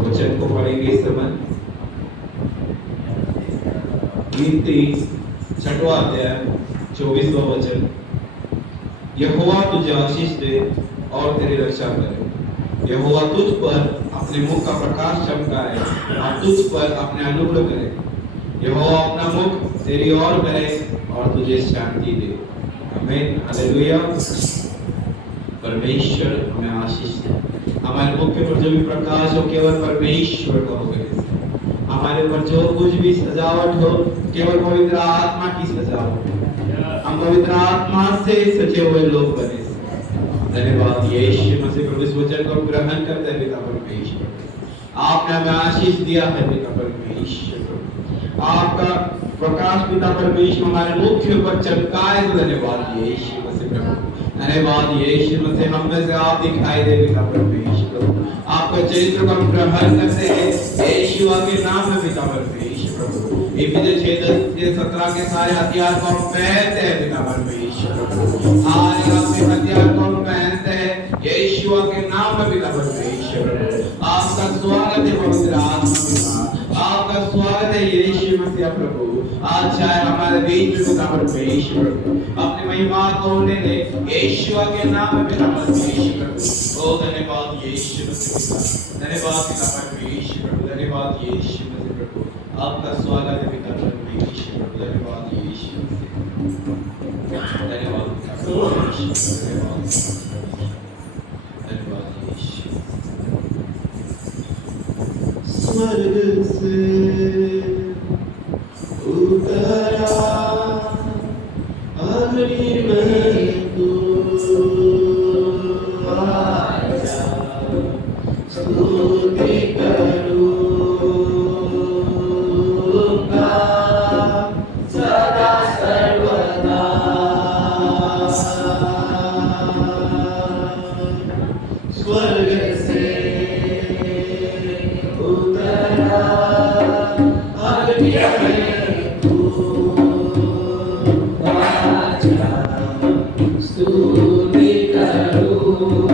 वचन को पढ़ेंगे इस समय। गिनती 6वां अध्याय 24वां वचन। यहोवा तुझे आशीष दे और तेरी रक्षा करे। यहोवा तुझ पर अपने मुख का प्रकाश चमकाए और तुझ पर अपने अनुग्रह करे। यहोवा अपना मुख तेरी ओर करे और तुझे शांति दे। आमीन, हालेलुया। परमेश्वर हमें आशीष दे। हमारे मुख के ऊपर जो भी प्रकाश हो केवल परमेश्वर का हो। हमारे ऊपर जो कुछ भी सजावट हो केवल पवित्र आत्मा की सजावट हो। हम पवित्र आत्मा से सजे हुए लोग बने। धन्यवाद यीशु मसीह प्रभु। इस वचन को ग्रहण करते हैं पिता परमेश्वर। आपने हमें आशीष दिया है पिता परमेश्वर। आपका प्रकाश पिता परमेश्वर हमारे मुख के ऊपर चमकाए। धन्यवाद यीशु मसीह प्रभु। धन्यवाद यीशु मसीह। हम में से आप दिखाई दे पिता परमेश्वर। आपका चरित्र को हम ग्रहण करते हैं यीशु के नाम में पिता परमेश्वर प्रभु। इफिसियों 6:17 के सारे हथियार को हम पहनते हैं पिता परमेश्वर। सारे अपने हथियार को हम पहनते हैं यीशु के नाम में पिता परमेश्वर। आपका स्वागत है पवित्र आत्मा। आपका स्वागत है यीशु मसीह प्रभु। आज चाहे हमारे बीच में पिता परमेश्वर अपनी महिमा को होने दे यीशु के नाम में पिता परमेश्वर। ओ धन्यवाद यीशु मसीह। धन्यवाद पिता परमेश्वर। धन्यवाद यीशु मसीह प्रभु। आपका स्वागत है पिता परमेश्वर। धन्यवाद यीशु मसीह। धन्यवाद पिता परमेश्वर। धन्यवाद यीशु। स्वर्ग से उतरा अग्नि में तू आया। स्तुति करूंगा सदा सर्वदा। स्वर्ग से उतरा अग्नि में तू आया। स्तुति करूंगा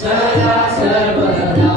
सदा सर्वदा।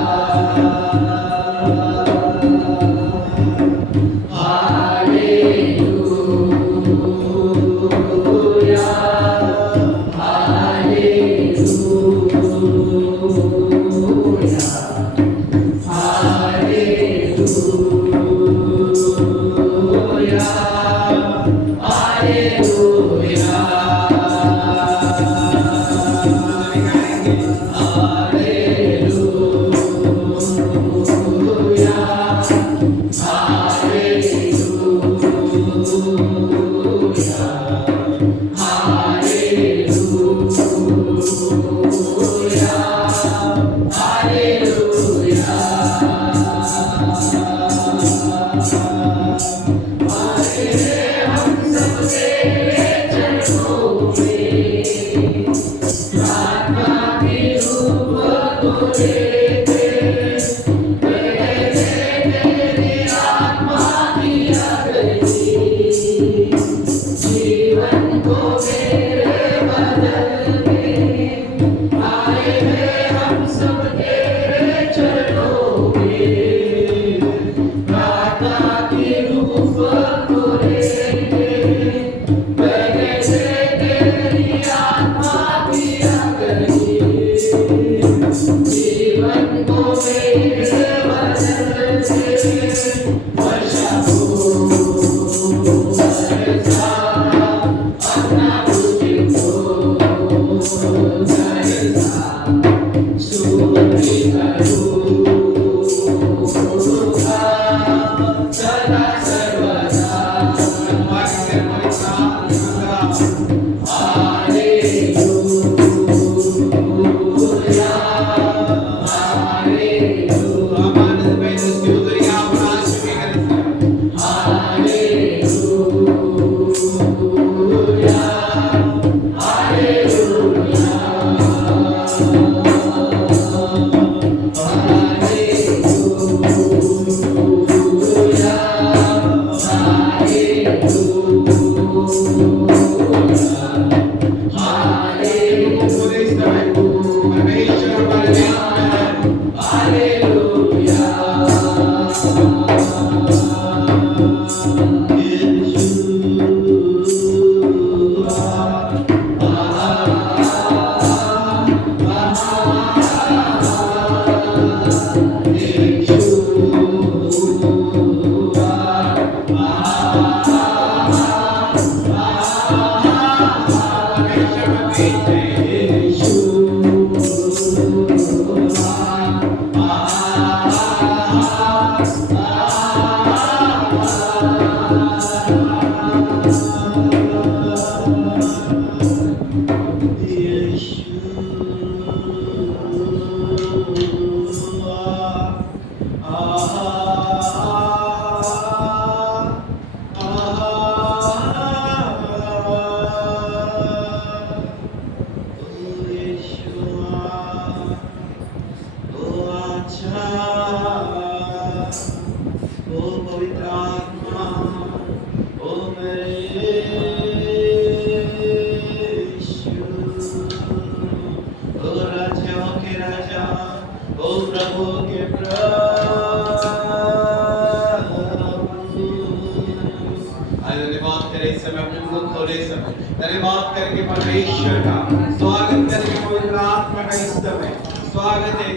अपने मुंह खोले समय धन्यवाद करके परमेश्वर का स्वागत करके पवित्र आत्मा का इस समय स्वागत है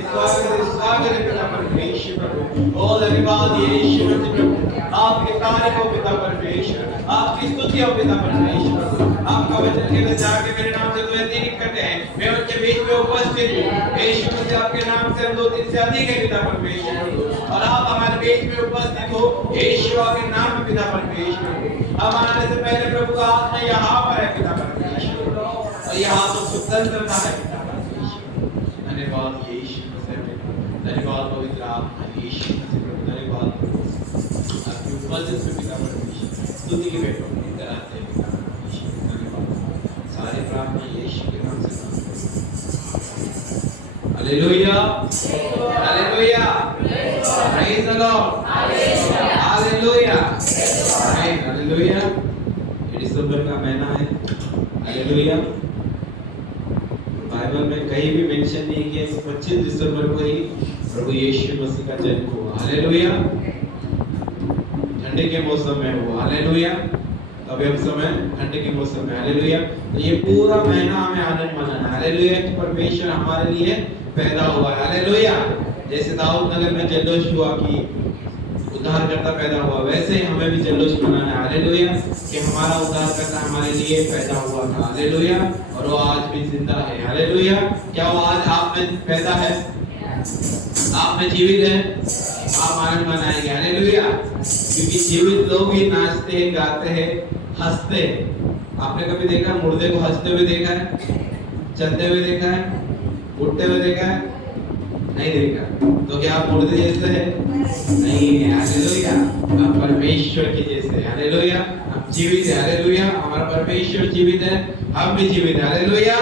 पिता परमेश्वर प्रभु। ओ धन्यवाद यीशु मसीह प्रभु, आपके कार्य को पिता परमेश्वर, आपकी स्तुति हो पिता परमेश्वर प्रभु। आपका वचन कहते जाके मेरे नाम से दो या तीन इकट्ठे हैं मैं उनके बीच में उपस्थित हूँ। यीशु मसीह आपके नाम से हम दो तीन से अधिक है पिता परमेश्वर प्रभु, और आप हमारे बीच में उपस्थित हो यीशु के नाम में पिता परमेश्वर प्रभु। हम आने से पहले प्रभु का आत्मा यहाँ पर है पिता परमेश्वर, और यहाँ तो स्वतंत्रता है पिता परमेश्वर। धन्यवाद यीशु मसीह प्रभु, धन्यवाद पवित्र आत्मा यीशु मसीह प्रभु, धन्यवाद आपकी उपस्थिति में पिता परमेश्वर। स्तुति के बैठो कराते हैं पिता परमेश्वर, धन्यवाद। सारे प्रार्थना यीशु के नाम से hallelujah hallelujah praise the Lord hallelujah hallelujah. ये दिसंबर का महीना है हालेलुया। बाइबल में कहीं भी मेंशन नहीं किया 25 दिसंबर को ही प्रभु यीशु मसीह का जन्म हुआ हालेलुया। ठंडे के मौसम में हुआ हालेलुया। अभी हम समय ठंडे के मौसम में हालेलुया। तो ये पूरा महीना हमें आनंद मनाना हालेलुया कि परमेश्वर हमारे लिए पैदा हुआ है हालेलुया। जैसे दाऊद नगर में जल्लोष हुआ कि उद्धारकर्ता पैदा हुआ, वैसे ही हमें भी जल्लोष मनाना है हालेलुया कि हमारा उद्धारकर्ता हमारे लिए पैदा हुआ था हालेलुया, और वो आज भी जिंदा है हालेलुया। क्या वो आज आप में पैदा है, आप में जीवित है, आप आनंद मनाएंगे हालेलुया। क्योंकि जीवित लोग ही नाचते हैं, गाते हैं, हंसते हैं। आपने कभी देखा मुर्दे को हंसते हुए देखा है, चलते हुए देखा है, उठते हुए देखा है? नहीं देखा। तो क्या आप मुर्दे जैसे हैं? नहीं है हालेलुया। आप परमेश्वर के जैसे हैं हालेलुया। हम जीवित हैं हालेलुया। हमारा परमेश्वर जीवित है, हम भी जीवित हैं हालेलुया।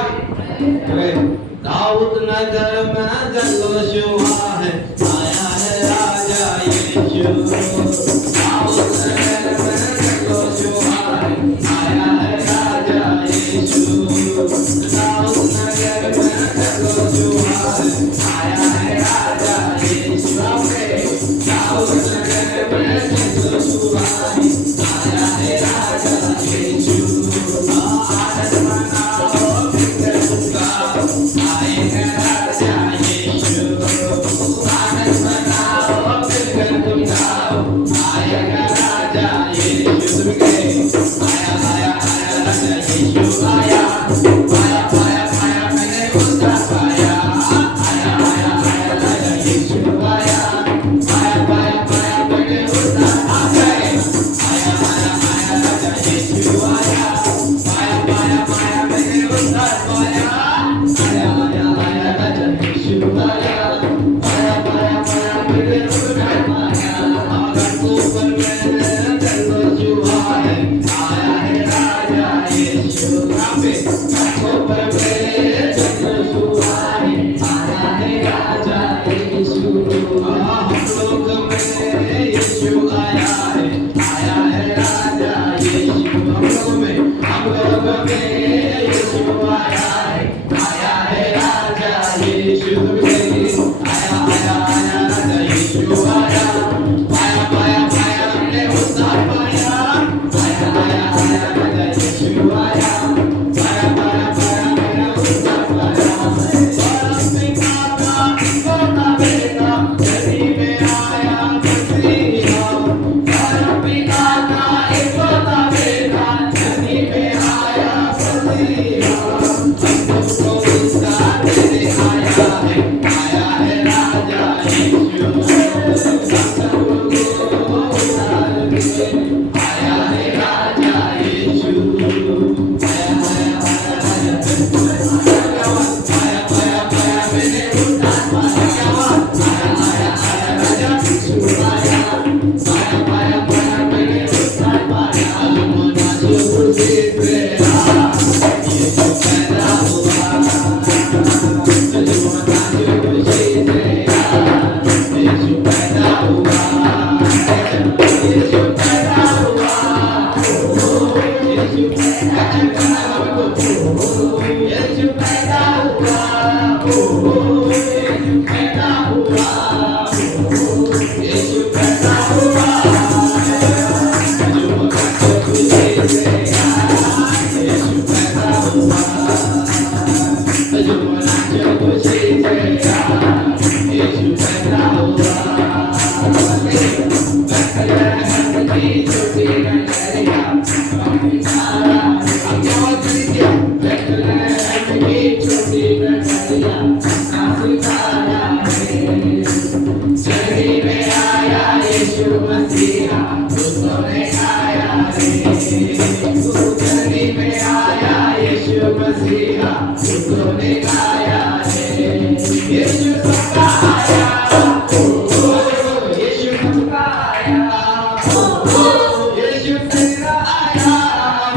दाऊद नगर में जल्लोष हुआ है, आया है राजा यीशु। दाऊद नगर में जल्लोष हुआ है, आया है राजा यीशु। दाऊद नगर में जल्लोष हुआ है, आया है राजा यीशु। दाऊद नगर में जल्लोष हुआ है, आया है राजा यीशु। आनंद मनाओ फिर गाओ, आएगा राजा यीशु। आनंद मनाओ फिर गाओ, आएगा राजा यीशु। आया आया आया राजा यीशु आया, आया आया आया मैंने उसका पाया। आया आया आया राजा यीशु आया, आया आया आया मैंने उसका पाया। आया आया आया राजा यीशु आया, आया आया आया मैंने उसका पाया। आया आया आया राजा यीशु आया, आया आया आया मैंने उसका पाया। आगर को पर मैंने जल्लोष हुआ है, आया है राजा यीशु। को पर मैंने जल्लोष हुआ है, आया है राजा यीशु। हम लोग में यीशु आया है, आया है राजा यीशु। हम लोग में यीशु आया है, आया है राजा यीशु। आया आया आया राजा यीशु आया, पाया पाया पाया हमने उसका पाया। आया आया आया राजा यीशु आया, पाया पाया पाया हमने उसका पाया। और पिता का छोटा बेटा धरती में आया मसीहा। और पिता का एक छोटा बेटा धरती में आया मसीहा। हम सबको उसका देने आया है, आया है राजा यीशु। हम सबको उतार दे, आया है राजा यीशु। आया आया आया राजा, आया आया आया मैंने उतार पाया। आया आया आया राजा यीशु आया, आया आया आया मैंने उतार पाया। मना जो खुशी से यीशु पैदा हुआ, मना जो खुशी से यीशु पैदा हुआ, यीशु पैदा हुआ, यीशु पैदा हुआ, यीशु पैदा हुआ, यीशु पैदा हुआ, यीशु पैदा हुआ। जो खुशी से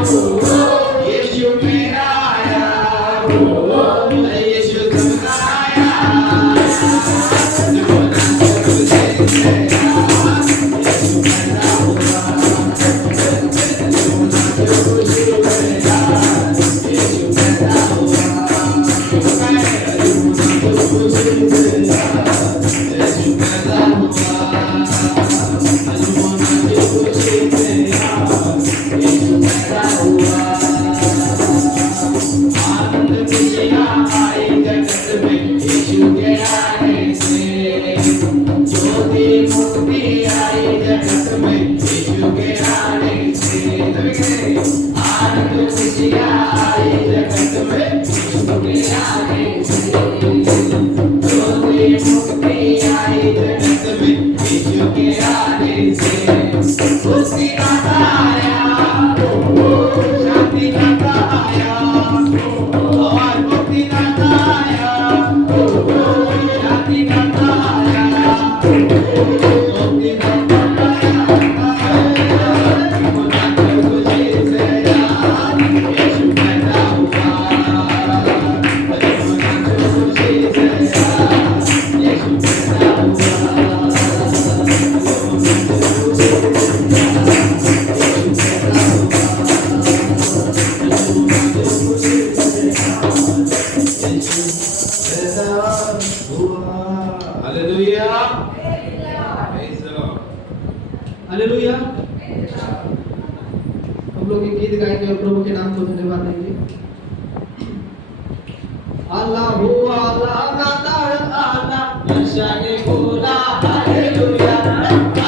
यीशु मेरा आया, यीशु तुमका आया, जो ना तुझे गया, यीशु पैदा हुआ, जो ना तुझे गया, यीशु पैदा हुआ, जो ना तुझे गया, यीशु पैदा हुआ, जो ना तुझे गया, यीशु पैदा हुआ। आनंद खुशियाँ आई जगत में यीशु के आने से, ज्योति मुक्ति आई जगत में यीशु के आने से। आनंद खुशियाँ आई जगत में यीशु के आने से, ज्योति मुक्ति आई जगत में यीशु के आने से। खुशी का आया, शांति का आया, और मुक्ति का आया, शांति का आया, मुक्ति का आया, खुशी से यीशु पैदा हुआ, खुशी से यीशु पैदा हुआ। Hallelujah, praise the Lord, hallelujah. हम लोग ये गीत गाएंगे और प्रभु के नाम को धन्यवाद देंगे। अल्लाह हो अल्लाह नातार अल्लाह नशाने बोला हालेलुया।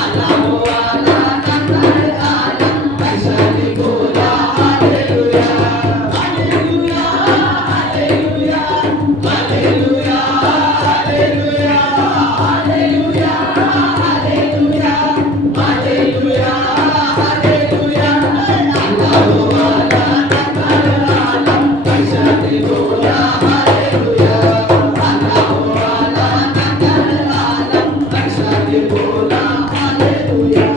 अल्लाह हो अल्लाह नातार अल्लाह नशाने बोला हालेलुया। हालेलुया हालेलुया हालेलुया हालेलुया हालेलुया हालेलुया हालेलुया हालेलुया। अल्लाह हो अल्लाह नातार अल्लाह नशाने बोला हालेलुया। अल्लाह हो अल्लाह नातार अल्लाह नशाने बोला हालेलुया।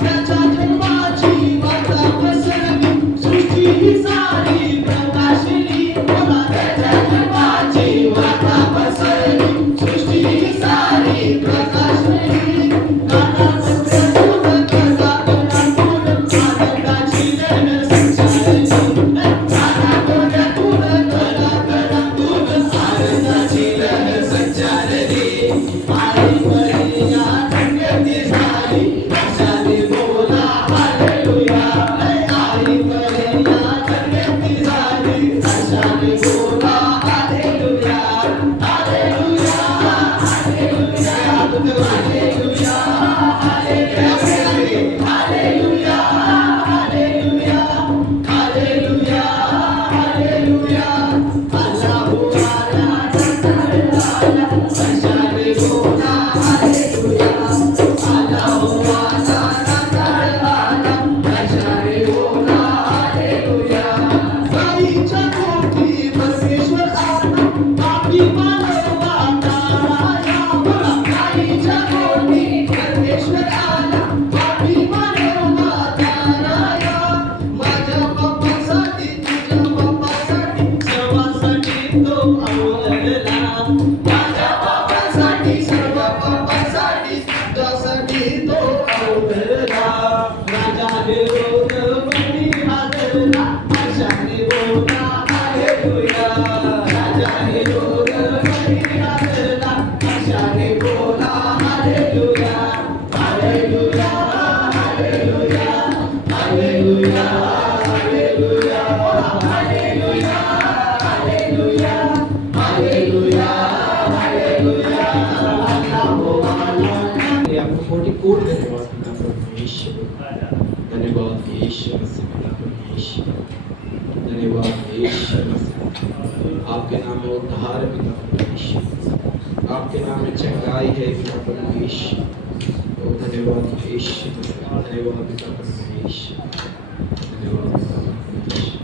त्याच्या जन्माची वार्ता पसरली सृष्टी ही सारी प्रकाशली। बोला त्याच्या जन्माची वार्ता पसरली सृष्टी ही सारी प्रकाशली। कानामध्ये दूध गगनातून आनंदाची लहर संचारली। कानामध्ये दूध गगनातून आनंदाची लहर संचारली। आई मरिया धन्यती झाली नशाने बोला हालेलुया। आई मरिया धन्यती झाली नशाने बोला हालेलुया। हालेलुया हालेलुया हालेलुया हालेलुया हालेलुया हालेलुया हालेलुया हालेलुया। अल्लाह हो अल्लाह नातार अल्लाह नशाने बोला हालेलुया। अल्लाह हो अल्लाह नातार अल्लाह नशाने बोला हालेलुया। गाईच्या कोठी परमेश्वर आला पापी मानवाचा राया। बोला गाईच्या कोठी परमेश्वर आला पापी मानवाचा राया। माझ्या बाप्पासाठी तुझ्या बाप्पासाठी सर्वांसाठी तो अवतरला। माझ्या बाप्पासाठी सर्व बाप्पासाठी तुझ्यासाठी तो अवतरला। राजाने रोग बळी हादरला आशाने बोला हालेलुया। राजाने रोग बळी हादरला आशाने बोला हालेलुया। हालेलुया हालेलुया हालेलुया हालेलुया हालेलुया हालेलुया हालेलुया हालेलुया। अल्लाह हो अल्लाह। आपको 40 कोट धन्यवाद मिला प्रभु यीशु। धन्यवाद यीशु मसीह मिला प्रभु यीशु। धन्यवाद यीशु मसीह। आपके नाम में उद्धार मिला प्रभु यीशु। आपके नाम में चंगाई है पिता प्रभु यीशु। ओ धन्यवाद यीशु मसीह। धन्यवाद पिता प्रभु यीशु। धन्यवाद पिता प्रभु यीशु।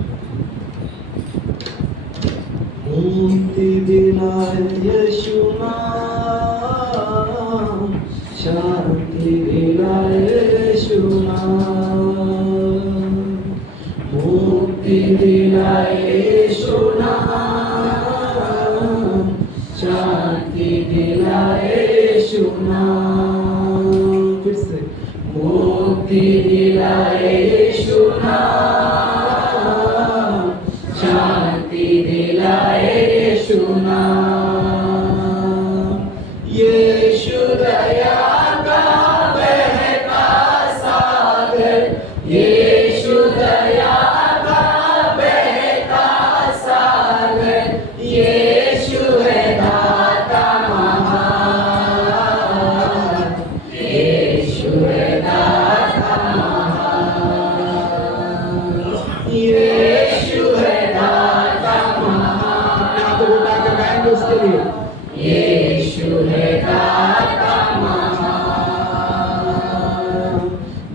मुक्ति दिलाए यीशु नाम, शांति दिलाए यीशु नाम। मुक्ति दिलाए यीशु नाम, शांति दिलाए यीशु नाम। फिर से मुक्ति दिलाए यीशु नाम, शांति दिलाए यीशु नाम। यीशु दया का बहता सागर, यीशु दया का बहता सागर, यीशु है दाता महान, यीशु है दाता महान, यीशु है दाता महान। आप उठाकर गाएंगे उसके लिए। यीशु है दाता महान,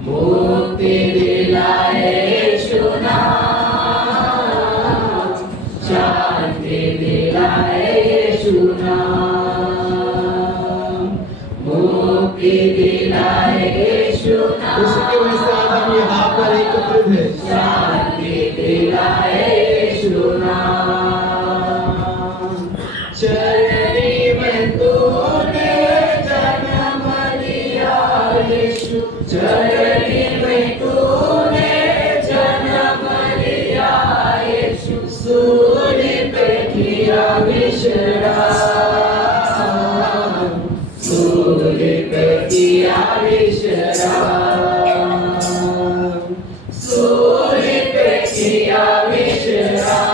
मुक्ति दिलाए यीशु नाम, शांति दिलाए यीशु नाम, मुक्ति दिलाए यीशु नाम। इसकी वजह से आज हम यहाँ पर एकत्रित हैं। शांति दिलाए यीशु नाम। चरनी में तूने जन्म लिया यीशु, चरनी में तूने जन्म लिया यीशु, सूली पे किया विश्राम, सूली पे किया विश्राम, सूली पे किया विश्राम,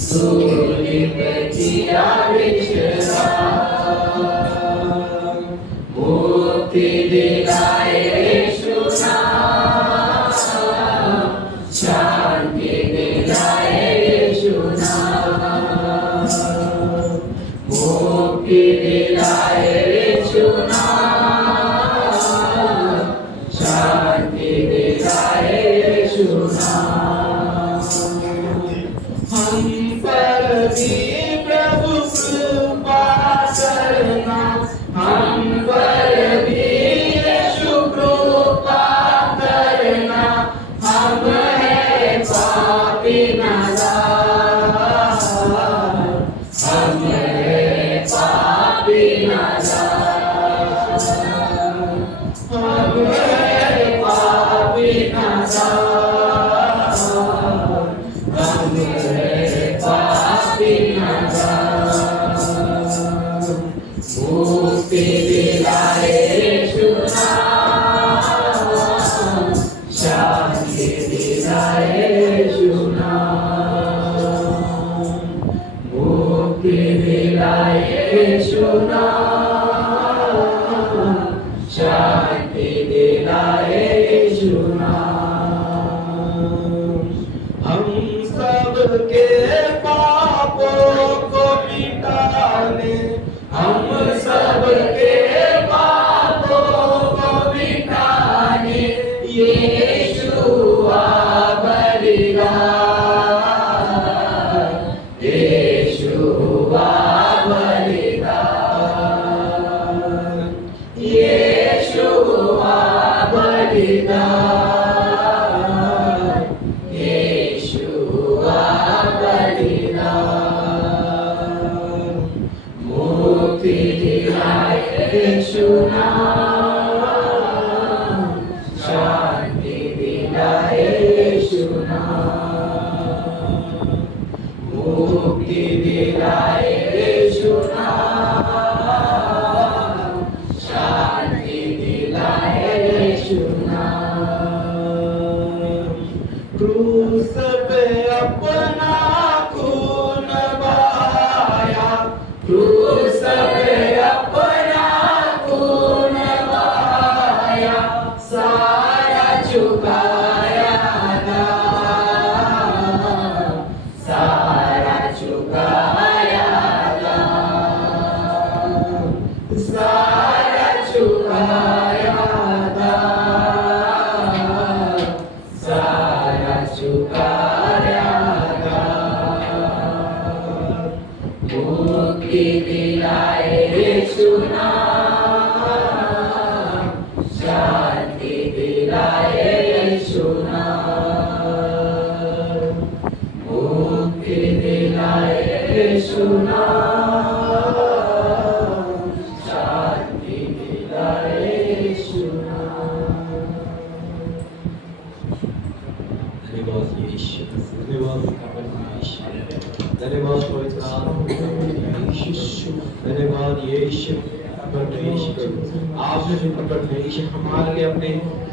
सूली पे किया विश्राम। मुक्ति दिलाए यीशु नाम, शांति दिलाए यीशु नाम, मुक्ति दिलाए यीशु नाम, शांति दिलाए यीशु नाम। हम पर भी प्रभु कृपा करना, हम पर भी यीशु कृपा करना, हम हैं पापी नादान, हम हैं पापी नादान, हम हैं पापी नादान, हम हैं पापी नादान। मुक्ति दिलाए यीशु नाम, शांति दिलाए यीशु नाम, मुक्ति दिलाए यीशु नाम, शांति दिलाए यीशु नाम। हम सबके पापों को मिटाने, हम सबके पापों को मिटाने यीशु आ बलिदान, यीशु आ बलिदान, यीशु आ बलिदान, यीशु आ बलिदान। मुक्ति दिलाए यीशु नाम, शांति दिलाए यीशु नाम, मुक्ति दिलाए यीशु नाम, शांति दिलाए यीशु नाम। क्रूस पे अपना खून बहाया, क्रूस पे अपना खून बहाया, सारा चुकाया दाम, सारा चुकाया दाम, सारा चुकाया दाम, सारा चुकाया दाम। यीशु नाम, शांति दिलाए यीशु नाम। धन्यवाद यीशु, धन्यवाद पिता परमेश्वर, धन्यवाद पवित्र आत्मा पिता परमेश्वर, धन्यवाद यीशु परमेश्वर। आपने पिता परमेश्वर हमारे लिए अपने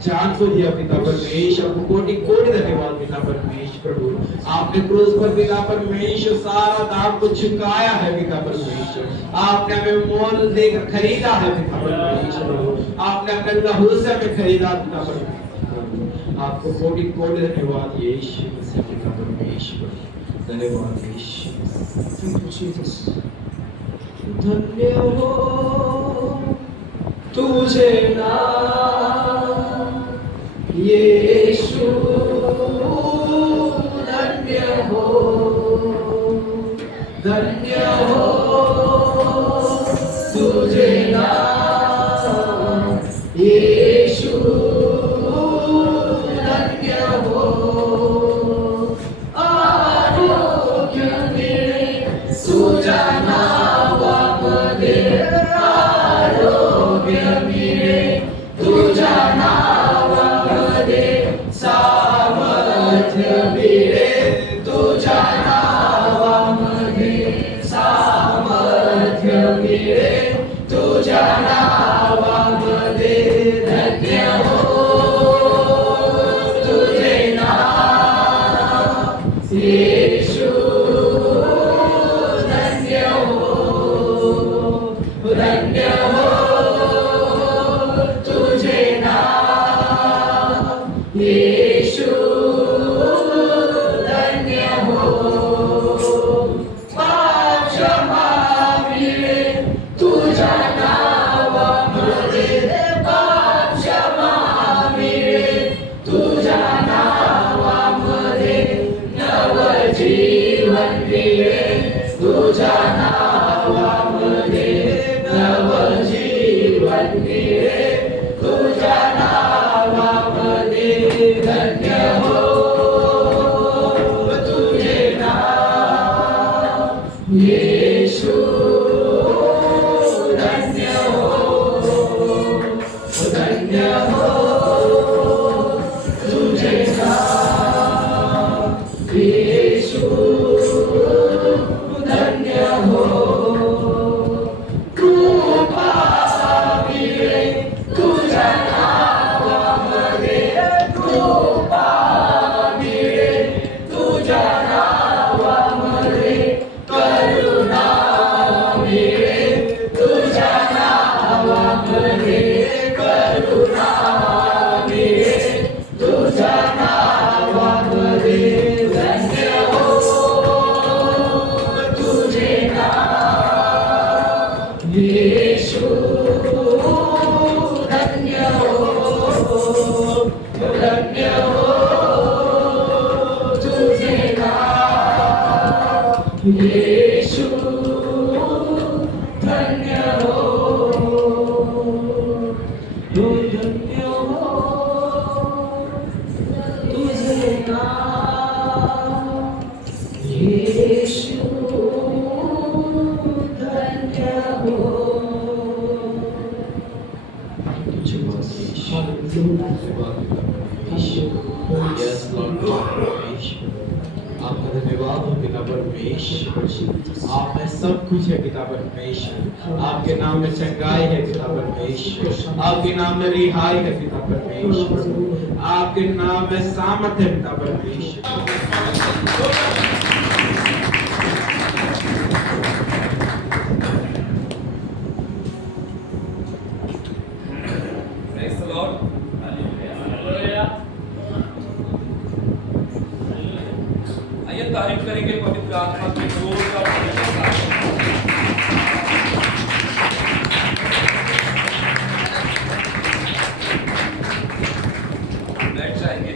जान को दिया पिता परमेश्वर, आपको कोटि कोटि धन्यवाद पिता परमेश्वर प्रभु। आपने क्रूस पर पिता परमेश्वर सारा दाम को चुकाया है पिता परमेश्वर। आपने हमें मोल देकर खरीदा है पिता परमेश्वर प्रभु। आपने अपने लहू से हमें खरीदा पिता परमेश्वर। आपको कोटि कोटि धन्यवाद यीशु मसीह पिता परमेश्वर, धन्यवाद यीशु। धन्य हो तुझे नाम यीशु, धन्य हो तुझे नाम यीशु, धन्य हो आरोग्य मिळे तुझ्या नावामध्ये, आरोग्य मिळे तुझ्या नावामध्ये, सामर्थ्य मिळे तुझ्या नावामध्ये, सामर्थ्य मिळे तुझ्या नावामध्ये। धन्य हो तुझे नाम यीशु, धन्य हो तुझे नाम यीशु, धन्य हो पाप क्षमा मिळे तुझ्या नावामध्ये, पाप क्षमा मिळे तुझ्या नावामध्ये, नवजीवन मिळे तुझ्या नावामध्ये, नवजीवन मिळे तुझ्या नावामध्ये। धन्य हो तुझे नाम यीशु, धन्य हो तुझे नाम यीशु, धन्य हो कृपा मिळे तुझ्या नावामध्ये, कृपा मिळे तुझ्या नावामध्ये, करुणा मिळे तुझ्या नावामध्ये, करुणा मिळे तुझ्या नावामध्ये। धन्य हो तुझे नाम यीशु, धन्य हो तुझे नाम यीशु, धन्य हो तुझे नाम यीशु, धन्य हो। Yes, Lord God परमेश्वर, आपका धन्यवाद हो पिता परमेश्वर। आप में सब कुछ है पिता परमेश्वर। आपके नाम में चंगाई है पिता परमेश्वर, आपके नाम में रिहाई है पिता परमेश्वर, आपके नाम में सामर्थ्य है पिता परमेश्वर। Praise the Lord. आइए तारीफ करेंगे पवित्र आत्मा की जोर का बैठ जाएंगे।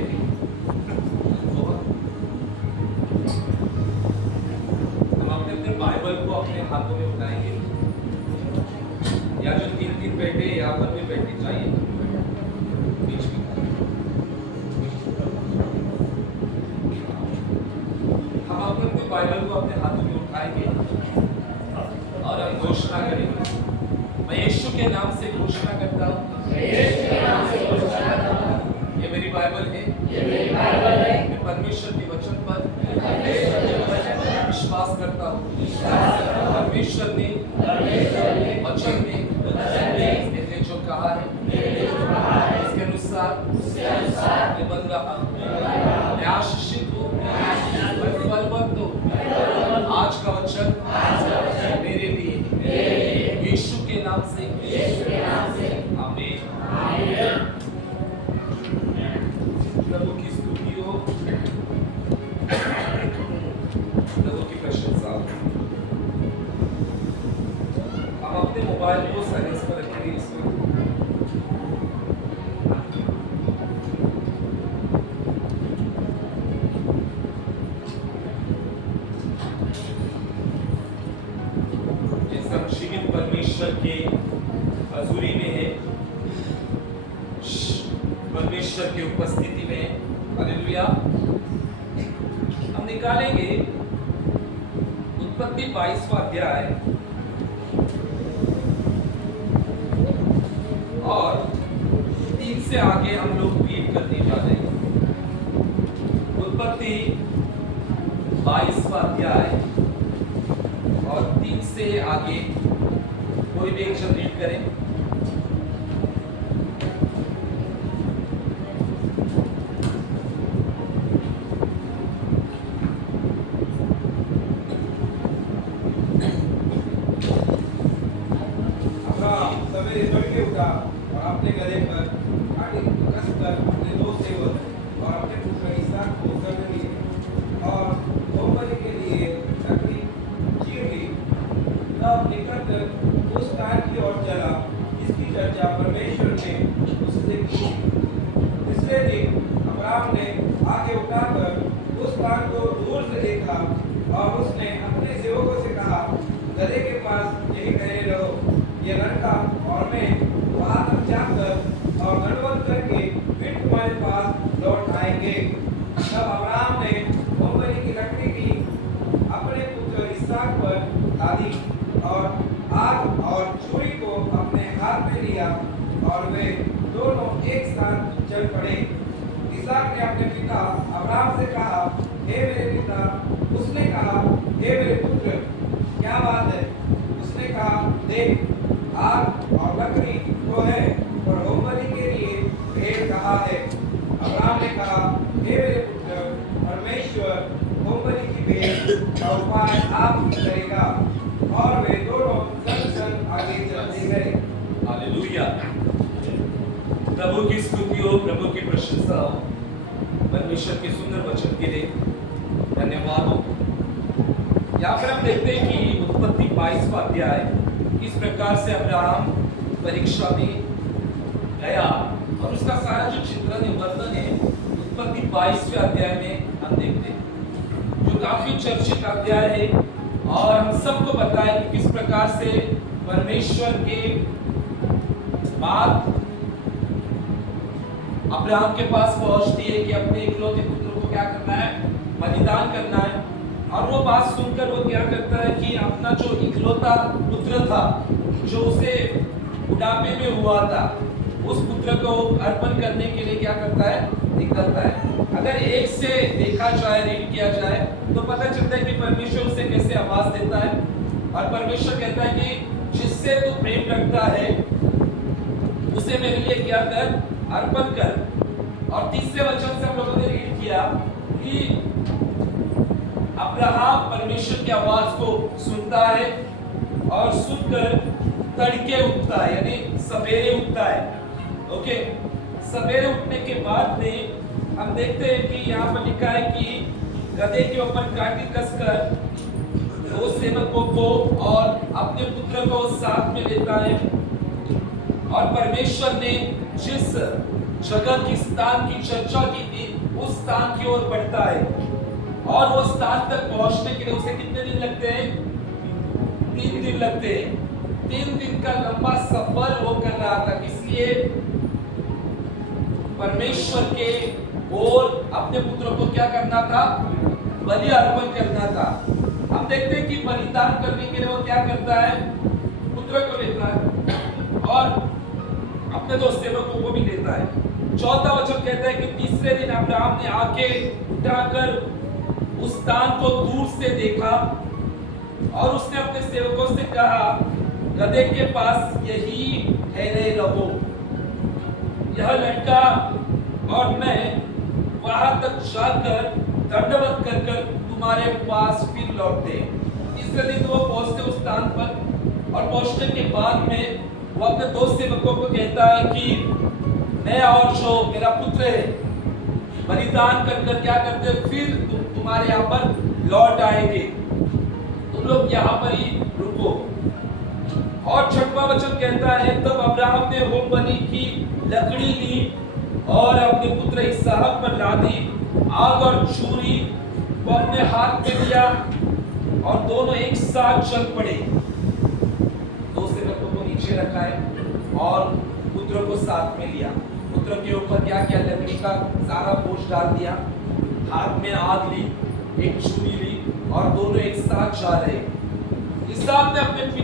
हम अपने बाइबल को अपने हाथों में उठाएंगे, या जो 3-3 बैठे यहाँ पर भी बैठने चाहिए बीच में। हम अपने बाइबल को अपने हाथों में उठाएंगे के नाम से घोषणा करता हूँ, ये मेरी बाइबल है, मैं परमेश्वर के वचन पर विश्वास करता हूँ। परमेश्वर ने वचन में मैंने जो कहा है इसके अनुसार मैं बन रहा हूँ। मैं आशीषित हूँ, मैं फलवंत हूँ। आज का वचन मेरे लिए यीशु के नाम से आमीन। प्रभु की स्तुति हो, प्रभु की प्रशंसा हो। हम अपने मोबाइल को साइलेंस पर रखेंगे इस वक्त। जिस हम जीवित परमेश्वर के हजूरी में है, परमेश्वर की उपस्थिति में, हालेलुया। हम निकालेंगे उत्पत्ति 22वां अध्याय और 3 से आगे हम लोग रीड करने वाले हैं। उत्पत्ति 22वां अध्याय और 3 से आगे कोई भी एक शब्द रीड करें। सवेरे तड़के उठा और अपने गधे पर कांटे कसकर अपने दो सेवक और अपने पुत्र इसहाक को संग लिए और होमबलि के लिए लकड़ी चीर ली। तब निकलकर उस स्थान की ओर चला जिसकी चर्चा परमेश्वर ने उससे की थी। तीसरे दिन अब्राहम ने आगे उठाकर उस स्थान को दूर से देखा और उसने अपने सेवकों से कहा, गधे के पास यही ठहरे रहो, ये लड़का और मैं वहां तक जाकर और दंडवत करके फिर तुम्हारे पास लौट आएंगे। तब अब्राहम ने होमबलि की लकड़ी की अपने पुत्र इसहाक पर लादी और आग और छुरी को अपने हाथ में लिया और वे दोनों एक साथ चल पड़े। इसहाक ने अपने पिता अब्राहम से कहा, हे मेरे पिता। उसने कहा, हे मेरे पुत्र, क्या बात है? उसने कहा, देख, आग और लकड़ी तो है, पर होमबलि के लिए भेड़ कहाँ है? अब्राहम ने कहा, हे मेरे पुत्र, परमेश्वर होमबलि की भेड़ का उपाय आप करेगा। और वे दोनों संग संग आगे चलते गए। हालेलुया। प्रभु की स्तुति हो, प्रभु की प्रशंसा हो। परमेश्वर के सुंदर वचन के लिए धन्यवाद हो। यहाँ पर हम देखते हैं कि उत्पत्ति 22वां अध्याय किस प्रकार से अब्राहम परीक्षा में गया और उसका सारा जो चित्रण है, वर्णन है, उत्पत्ति 22वें अध्याय में हम देखते हैं, जो काफी चर्चित अध्याय है। और हम सबको पता है कि किस प्रकार से परमेश्वर के बात अब्राहम के पास पहुंचती है कि अपने इकलौते पुत्र को क्या करना है, बलिदान करना है। और वो बात सुनकर वो क्या करता है कि अपना जो इकलौता पुत्र था, जो उसे बुढ़ापे में हुआ था, उस पुत्र को अर्पण करने के लिए क्या करता है, निकलता है। अगर एक से देखा जाए, रीड किया जाए, तो पता चलता है कि परमेश्वर उसे कैसे आवाज देता है। और परमेश्वर कहता है कि जिससे तू प्रेम रखता है उसे मेरे लिए क्या कर, अर्पण कर। और तीसरे वचन से हम लोगों ने रीड किया कि अब्राहम परमेश्वर की आवाज को सुनता है और सुनकर तड़के उठता है, यानी सवेरे उठता है। ओके, सवेरे उठने के बाद में हम देखते हैं कि यहाँ पर लिखा है कि गधे के ऊपर कांटे कसकर दो सेवकों को और अपने पुत्र को साथ में लेता है। और परमेश्वर ने जिस जगह की स्थान की चर्चा की थी, उस स्थान की ओर बढ़ता है। और वो स्थान तक पहुंचने के लिए उसे कितने दिन लगते हैं? 3 दिन लगते हैं। 3 दिन का लंबा सफर वो कर रहा था, इसलिए परमेश्वर के और अपने पुत्र को क्या करना था, बलि अर्पण करना था। हम देखते हैं कि बलिदान करने के लिए वो क्या करता है, पुत्र को लेता है। और अपने दो सेवकों को भी लेता है। चौथा वचन कहता है कि तीसरे दिन अब्राहम ने आंखें उठाकर उस स्थान को दूर से देखा और उसने अपने सेवकों से कहा, गधे के पास यही ठहरे रहो, यह लड़का और मैं वहां तक जाकर दंडवत कर तुम्हारे पास फिर लौटते। तीसरे दिन वो पहुंचते उस स्थान पर और पहुंचने के बाद में वो अपने दो सेवकों को कहता है कि मैं और जो मेरा पुत्र है बलिदान कर क्या करते, फिर तुम्हारे यहाँ पर लौट आएंगे, तुम लोग यहाँ पर ही रुको। और छठवां वचन कहता है, तब अब्राहम ने होम बलि की लकड़ी ली और अपने पुत्र इसहाक पर लादी, आग और छुरी को अपने हाथ में लिया और दोनों एक साथ चल पड़े। दो सेवकों को नीचे रखा है और पुत्र को साथ में लिया। पुत्र के ऊपर क्या किया, लकड़ी का सारा बोझ डाल दिया, हाथ में आग ली, एक छुरी ली और दोनों एक साथ जा रहे। इसहाक ने अपने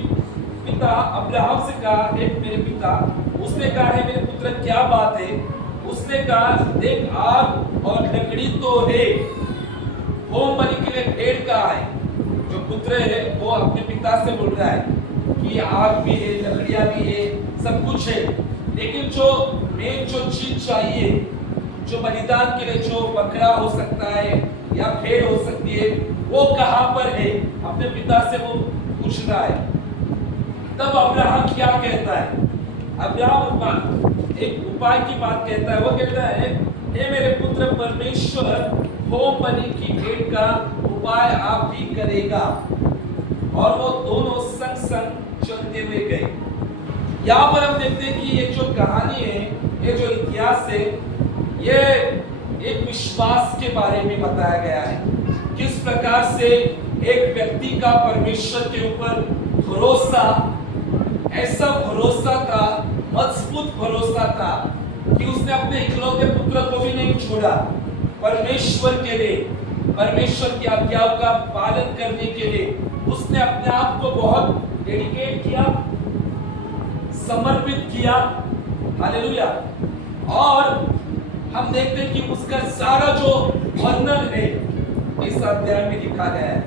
पिता अब्राहम से कहा, देख मेरे पिता। उसने कहा, है मेरे पुत्र क्या बात है? उसने कहा, देख आग और लकड़ी तो है, होम बलि के लिए भेड़ कहाँ है? जो पुत्र है वो अपने पिता से बोल रहा है कि आग भी है, लकड़ियां भी है, सब कुछ है, लेकिन जो मेन जो चीज चाहिए, जो बलिदान के लिए जो बकरा हो सकता है या भेड़ हो सकती है, वो कहाँ पर है? अपने पिता से वो पूछ रहा है। तब अब्राहम क्या कहता है? अब्राहम एक उपाय की बात कहता है। वो कहता है, हे मेरे पुत्र, परमेश्वर होम बलि की भेंट का उपाय आप भी करेगा। और वो दोनों संग संग चलते हुए गए। यहाँ पर हम देखते हैं कि ये जो कहानी है, ये जो इतिहास है, ये एक विश्वास के बारे में बताया गया है। किस प्रकार से एक व्यक्ति का परमेश्वर के ऊपर भरोसा, ऐसा भरोसा था, मजबूत भरोसा था कि उसने अपने इकलौते पुत्र को भी नहीं छोड़ा। परमेश्वर के लिए, परमेश्वर की आज्ञाओं का पालन करने के लिए उसने अपने आप को बहुत डेडिकेट किया, समर्पित किया। हालेलुया। और हम देखते हैं कि उसका सारा जो वर्णन है इस अध्याय में लिखा गया है।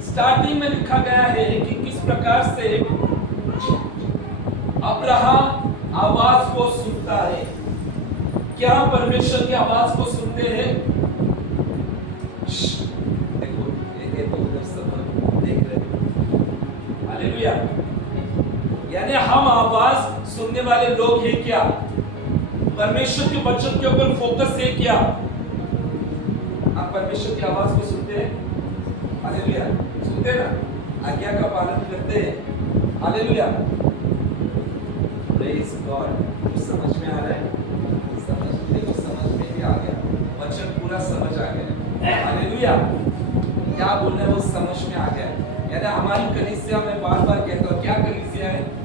स्टार्टिंग में लिखा गया है कि किस प्रकार से अब्राहम आवाज को सुनता है। क्या परमेश्वर की आवाज को सुनते हैं? देखो, ये तो उधर सब देख रहे हैं। हालेलुया। यानी हम आवाज सुनने वाले लोग हैं क्या? परमेश्वर के वचन के ऊपर फोकस है क्या? आप परमेश्वर की आवाज को सुनते हैं? हालेलुया। सुनते ना? आज्ञा का पालन करते हैं। हालेलुया। Praise God. कुछ समझ में आ रहा है? समझ में भी आ गया, वचन पूरा समझ आ गया। हालेलुया। क्या बोलना है वो समझ में आ गया। यानी हमारी कलीसिया में बार-बार कहता हूं, क्या कलीसिया है?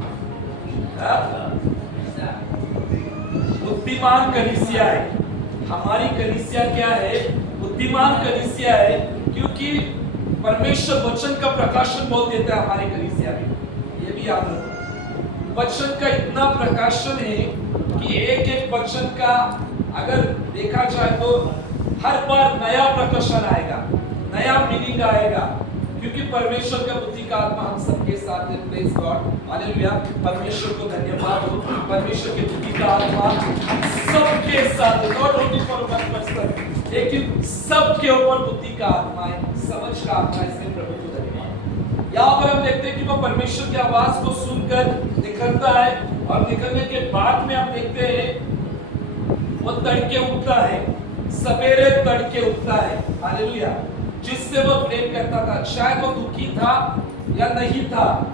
बुद्धिमान कलीसिया है। हमारी कलीसिया क्या है? बुद्धिमान कलीसिया है, क्योंकि परमेश्वर वचन का प्रकाशन बहुत देता है हमारी कलीसिया में। ये भी याद रखो, वचन का इतना प्रकाशन है कि एक एक वचन का अगर देखा जाए तो हर बार नया प्रकाशन आएगा, नया मीनिंग आएगा, क्योंकि परमेश्वर का बुद्धि का आत्मा हम सबके साथ है। Praise God. हालेलुया। परमेश्वर को धन्यवाद हो। परमेश्वर के बुद्धि का आत्मा सबके साथ है, not only for one person, लेकिन सबके ऊपर बुद्धि का आत्मा है, समझ का आत्मा है। इसलिए प्रभु को धन्यवाद। यहाँ पर हम देखते हैं कि वो परमेश्वर की आवाज को सुनकर निकलता है और निकलने के बाद में हम देखते हैं वो तड़के उठता है, सवेरे तड़के उठता है। हालेलुया। जिससे वो प्रेम करता था। शायद वो दुखी था या नहीं था,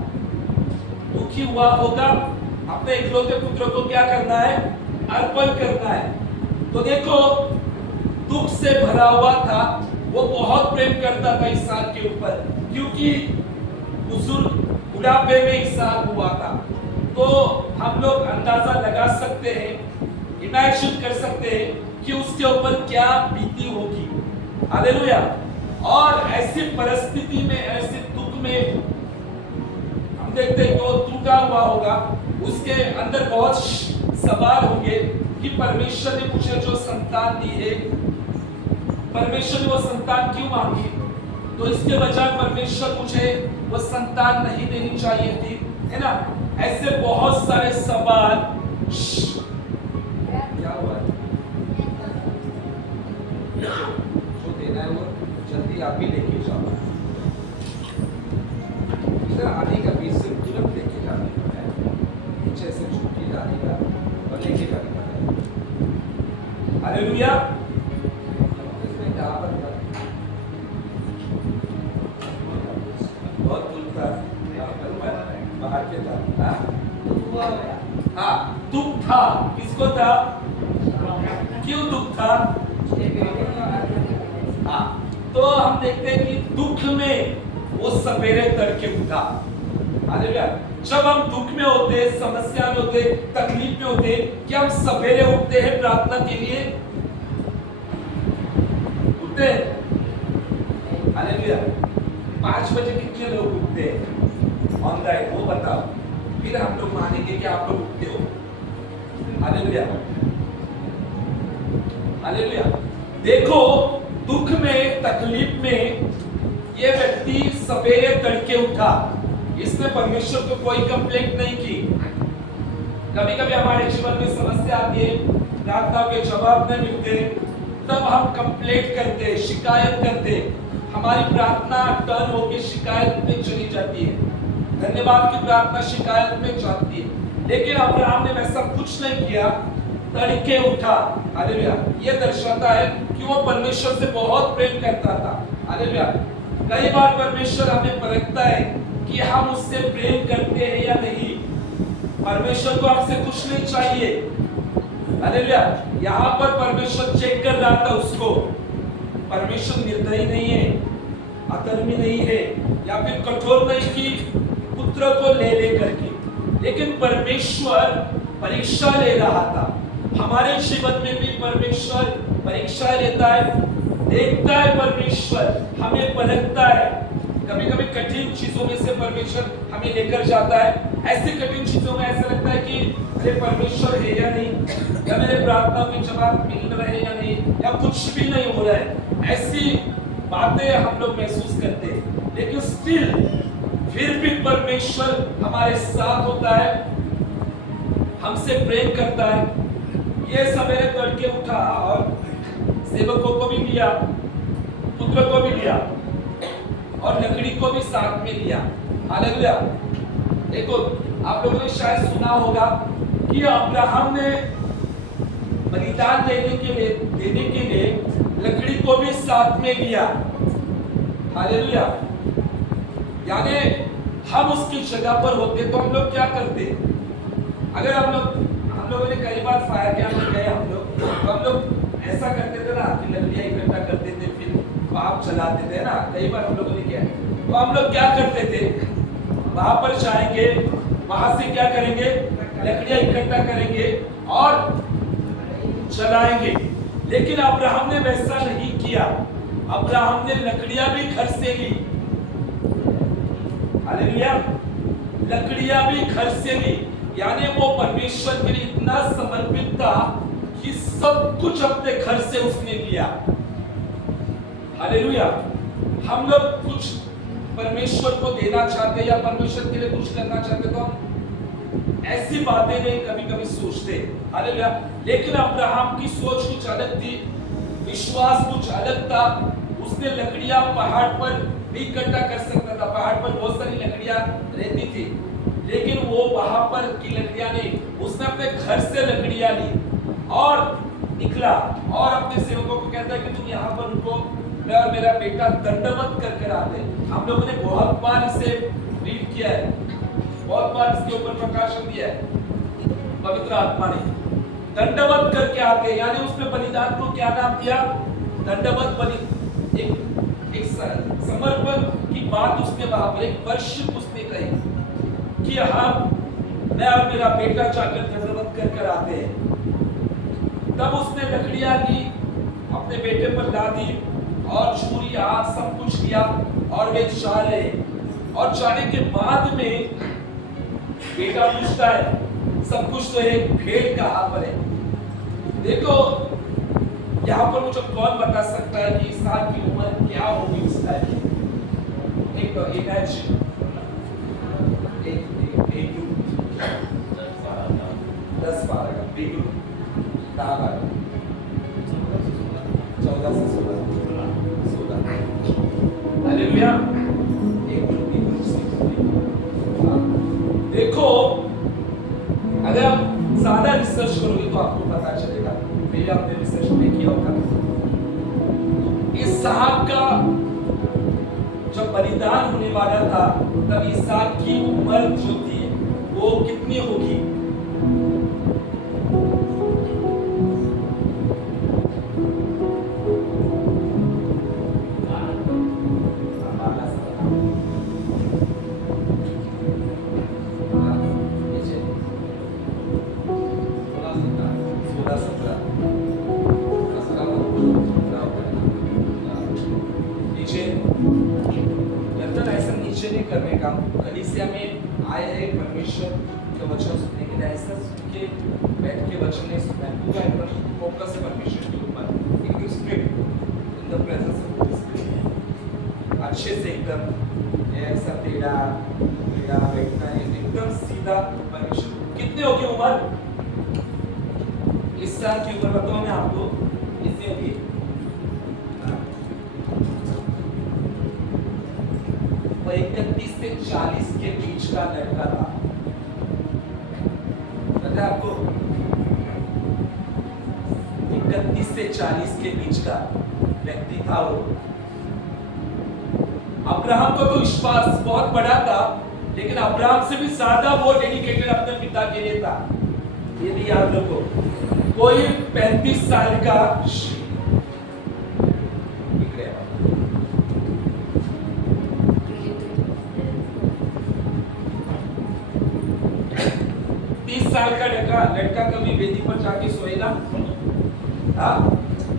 दुखी हुआ होगा। अपने इकलौते पुत्र को क्या करना है? अर्पण करना है। तो देखो, दुख से भरा हुआ था, वो बहुत प्रेम करता था इसहाक के ऊपर, क्योंकि बुजुर्ग बुढ़ापे में इसहाक हुआ था। तो हम लोग अंदाजा लगा सकते हैं, इमेजिन कर सकते हैं कि उसके ऊपर क्या बीती होगी। हालेलुया। और ऐसी परिस्थिति में, ऐसे दुख में हम देखते हैं कि वो टूटा हुआ होगा, उसके अंदर बहुत सवाल होंगे कि परमेश्वर ने मुझे जो संतान दी है, परमेश्वर ने वो संतान क्यों मांगी, तो इसके बजाय परमेश्वर मुझे वो संतान नहीं देनी चाहिए थी, है ना। ऐसे बहुत सारे सवाल। क्या हुआ है? जो देना है वो जल्दी आप ही लेके जाओ, इधर आने का बीच से तुरंत लेके जाने का है, नीचे से छुट्टी जाने का और लेके जाने का है। हालेलुया। इसमें क्या बहुत दूर था, बाहर के था। हाँ, दुख था। किसको था? क्यों दुख था? हाँ, तो हम देखते हैं कि दुख में वो सवेरे तड़के उठा। हालेलुया। जब हम दुख में होते, समस्या में होते, तकलीफ में होते, क्या हम सवेरे उठते हैं प्रार्थना के लिए? उठते हैं? हालेलुया। 5 बजे कितने लोग उठते हैं ऑनलाइन, वो बताओ, फिर हम लोग मानेंगे कि आप लोग उठते हो। Hallelujah, hallelujah. देखो, दुख में, तकलीफ में ये व्यक्ति सवेरे तड़के उठा, इसने परमेश्वर को कोई कंप्लेंट नहीं की। कभी कभी हमारे जीवन में समस्या आती है, प्रार्थना के जवाब नहीं मिलते, तब हम कंप्लेंट करते, शिकायत करते, हमारी प्रार्थना टर्न होकर शिकायत में चली जाती है, धन्यवाद की प्रार्थना शिकायत में जाती है। लेकिन अब्राहम ने वैसा कुछ नहीं किया, तड़के उठा। हालेलुया। ये दर्शाता है कि वो परमेश्वर से बहुत प्रेम करता था। हालेलुया। कई बार परमेश्वर हमें परखता है कि हम उससे प्रेम करते हैं या नहीं। परमेश्वर को हमसे कुछ नहीं चाहिए। हालेलुया। यहाँ पर परमेश्वर चेक कर रहा था उसको। परमेश्वर निर्दयी नहीं है, अधर्मी नहीं है, या फिर कठोर नहीं कि पुत्र को ले लेकर के, लेकिन परमेश्वर परीक्षा ले रहा था। हमारे जीवन में भी परमेश्वर परीक्षा लेता है, देखता है, परमेश्वर हमें परखता है। कभी कभी कठिन चीजों में से परमेश्वर हमें लेकर जाता है। ऐसी कठिन चीजों में ऐसा लगता है कि अरे परमेश्वर है या नहीं, या मेरे प्रार्थना के जवाब मिल रहे हैं या नहीं, या कुछ भी नहीं हो रहा है, ऐसी बातें हम लोग महसूस करते हैं। लेकिन स्टिल फिर भी परमेश्वर हमारे साथ होता है, हमसे प्रेम करता है। ये सवेरे तड़के उठा और सेवकों को भी लिया, पुत्र को भी लिया और लकड़ी को भी साथ में लिया। हालेलुया। देखो, आप लोगों ने शायद सुना होगा कि अब्राहम ने बलिदान देने के लिए लकड़ी को भी साथ में लिया। हालेलुया। यानी हम उसकी जगह पर होते तो हम लोग क्या करते? अगर हम लोगों ने कई बार फायर कैंप में गए हम लोग, तो हम लोग ऐसा करते थे ना कि लकड़ियां इकट्ठा करते थे, फिर भाप चलाते थे ना, कई बार हम लोगों ने किया। तो हम लोग क्या करते थे, वहां पर जाएंगे, वहां से क्या करेंगे, लकड़ियां इकट्ठा करेंगे और जलाएंगे। लेकिन अब्राहम ने वैसा नहीं किया। अब्राहम ने लकड़ियां भी घर से ली। हालेलुया। लकड़ियां भी घर से ली, यानी वो परमेश्वर के लिए इतना समर्पित था कि सब कुछ अपने घर से उसने लिया। हालेलुया। हम लोग कुछ परमेश्वर को देना चाहते या परमेश्वर के लिए कुछ करना चाहते तो हम ऐसी बातें नहीं कभी कभी सोचते। हालेलुया। लेकिन अब्राहम की सोच कुछ अलग थी, विश्वास कुछ अलग था। उसने लकड़ियां पहाड़ पर भी इकट्ठा कर सकता था, पहाड़ पर बहुत सारी लकड़ियां रहती थी, लेकिन वो वहां पर की लकड़ियां नहीं, उसने अपने घर से लकड़ियां ली और निकला और अपने सेवकों को कहता है कि तुम यहाँ पर रुको, मैं और मेरा बेटा दंडवत करके आते। हम लोगों ने बहुत बार इसे रीड किया है, बहुत बार इसके ऊपर प्रकाशन दिया है पवित्र आत्मा ने। दंडवत करके आते, यानी उसने बलिदान को क्या नाम दिया? दंडवत बलि। एक समर्पण की बात उसने वहां पर, एक वर्शिप उसने कही कि हम, मैं और मेरा बेटा जाकर दंडवत कर आते हैं। तब उसने लकड़ियां ली, अपने बेटे पर ला दी और छुरी आग सब कुछ लिया और वे जा रहे। और जाने के बाद में बेटा पूछता है सब कुछ तो एक भेड़ का हाथ पर है। देखो यहाँ पर मुझे कौन बता सकता है कि इसहाक की उम्र क्या होगी उस टाइम? एक इमेजिन एक 10-12 का बिल्कुल 14 से 16 हालेलुया। देखो अगर आप ज्यादा रिसर्च करोगे तो आपको पता चलेगा, पहले आपने रिसर्च नहीं किया होगा। इसहाक का जब बलिदान होने वाला था तब इसहाक की उम्र जो थी वो कितनी होगी? करने का कलीसिया में आए हैं परमेश्वर के वचन सुनने के लिए, ऐसा सुन के बैठ के वचन नहीं सुनना है, पूरा एकदम फोकस है परमेश्वर के ऊपर, एकदम straight in the presence of Holi spirit, अच्छे से एकदम ऐसा टेढ़ा बैठना है, एकदम सीधा परमेश्वर। कितने होगी उम्र? इस साल की उम्र बताऊं मैं आपको कितनी होगी? वो 31 से 40 के बीच का लड़का था, पता है आपको? 31 से 40 के बीच का व्यक्ति था वो। अब्राहम को तो विश्वास बहुत बड़ा था, लेकिन अब्राहम से भी ज्यादा वो डेडिकेटेड अपने पिता के लिए था। ये भी याद रखो, कोई 35 साल का 30 साल का लड़का कभी वेदी पर जाके सोएगा?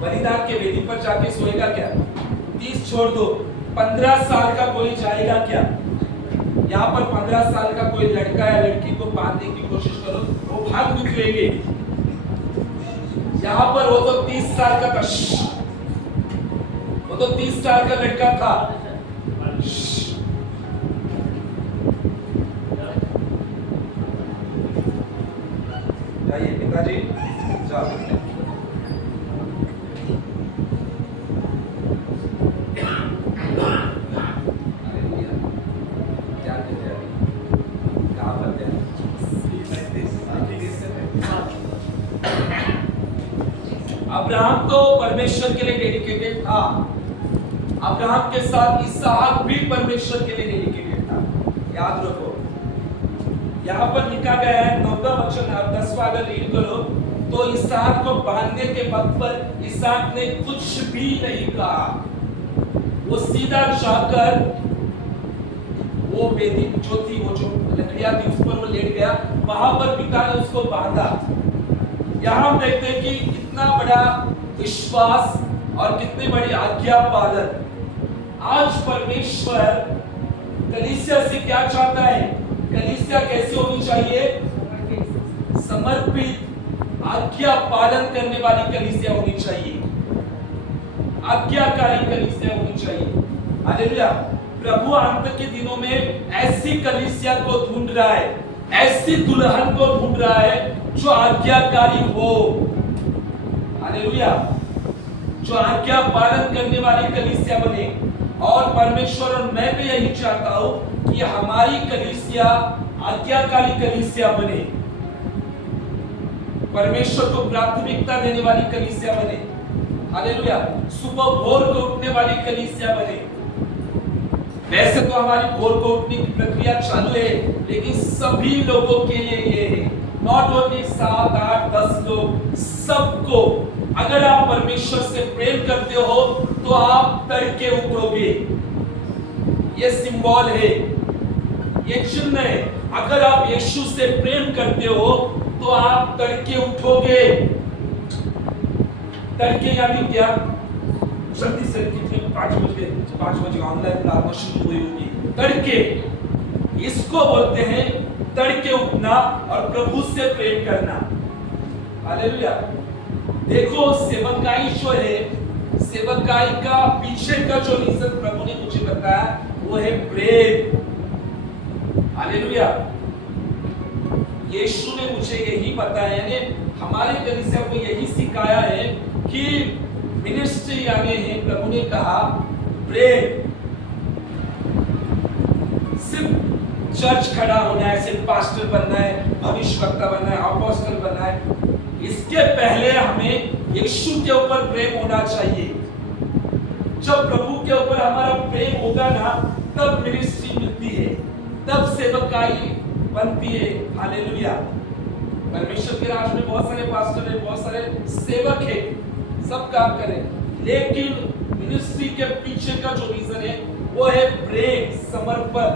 बलिदान के वेदी पर जाके सोएगा क्या? 30 छोड़ दो, 15 साल का कोई जाएगा क्या? यहाँ पर 15 साल का कोई लड़का या लड़की को बांधने की कोशिश करो, वो भाग निकलेंगे। यहाँ पर वो तो 30 साल का था, वो तो 30 साल का लड़का था। जाइए पिताजी, जाओ। अब्राहम तो परमेश्वर के लिए डेडिकेटेड था, अब्राहम के साथ इसहाक भी परमेश्वर के लिए डेडिकेटेड था। याद रखो, यहाँ पर लिखा गया है 9वां वचन, 10वां अगर रीड करो तो इसहाक को बांधने के वक्त पर इसहाक ने कुछ भी नहीं कहा, वो सीधा जाकर वो वेदी जो थी, वो जो लकड़ियां थी उस पर वो लेट गया, वहां पर पिता ने उसको बांधा। यहाँ हम देखते हैं कि कितना बड़ा विश्वास और कितनी बड़ी आज्ञा पालन। आज परमेश्वर कलीसिया से क्या चाहता है? कलीसिया कैसी होनी चाहिए? समर्पित, आज्ञा पालन करने वाली कलीसिया होनी चाहिए, आज्ञाकारी कलीसिया होनी चाहिए। हालेलुया। प्रभु अंत के दिनों में ऐसी कलीसिया को ढूंढ रहा है, ऐसी दुल्हन को ढूंढ रहा है जो आज्ञाकारी हो। हालेलुया। जो आज्ञा पालन करने वाली कलीसिया बने। और परमेश्वर और मैं भी यही चाहता हूं कि हमारी कलीसिया आज्ञाकारी कलीसिया बने, परमेश्वर को प्राथमिकता देने वाली कलीसिया बने। हालेलुया। सुबह भोर को उठने वाली कलीसिया बने। वैसे तो हमारी भोर को उठने की प्रक्रिया चालू है, लेकिन सभी लोगों के लिए ये है, नॉट ओनली 7, 8, 10 लोग, सबको। अगर आप परमेश्वर से प्रेम करते हो तो आप तड़के उठोगे। ये सिंबल है, ये चिन्ह है। अगर आप यीशु से प्रेम करते हो तो आप तड़के उठोगे। तड़के यानी क्या? जल्दी से कितने 5 बजे ऑनलाइन प्रार्थना शुरू हुई होगी। तड़के इसको बोलते हैं तड़के उठना और प्रभु से प्रेम करना। हालेलुया। देखो सेवकाई जो है, सेवकाई का पीछे का जो रीजन प्रभु ने मुझे बताया वो है प्रेम। हालेलुया। यीशु ने मुझे यही बताया, यानी हमारे कलीसिया को यही सिखाया है कि मिनिस्ट्री यानी है, प्रभु ने कहा प्रेम। सिर्फ चर्च खड़ा होना है, सिर्फ पास्टर बनना है, भविष्यवक्ता बनना है, अपोस्टल बनना है, इसके पहले हमें यीशु के ऊपर प्रेम होना चाहिए। जब प्रभु के ऊपर हमारा प्रेम होगा ना, तब मिनिस्ट्री मिलती है, तब सेवकाई बनती है। हालेलुया। परमेश्वर के राज में बहुत सारे पास्टर हैं, बहुत सारे सेवक हैं, सब काम करें, लेकिन मिनिस्ट्री के पीछे का जो रीजन है वो है प्रेम, समर्पण,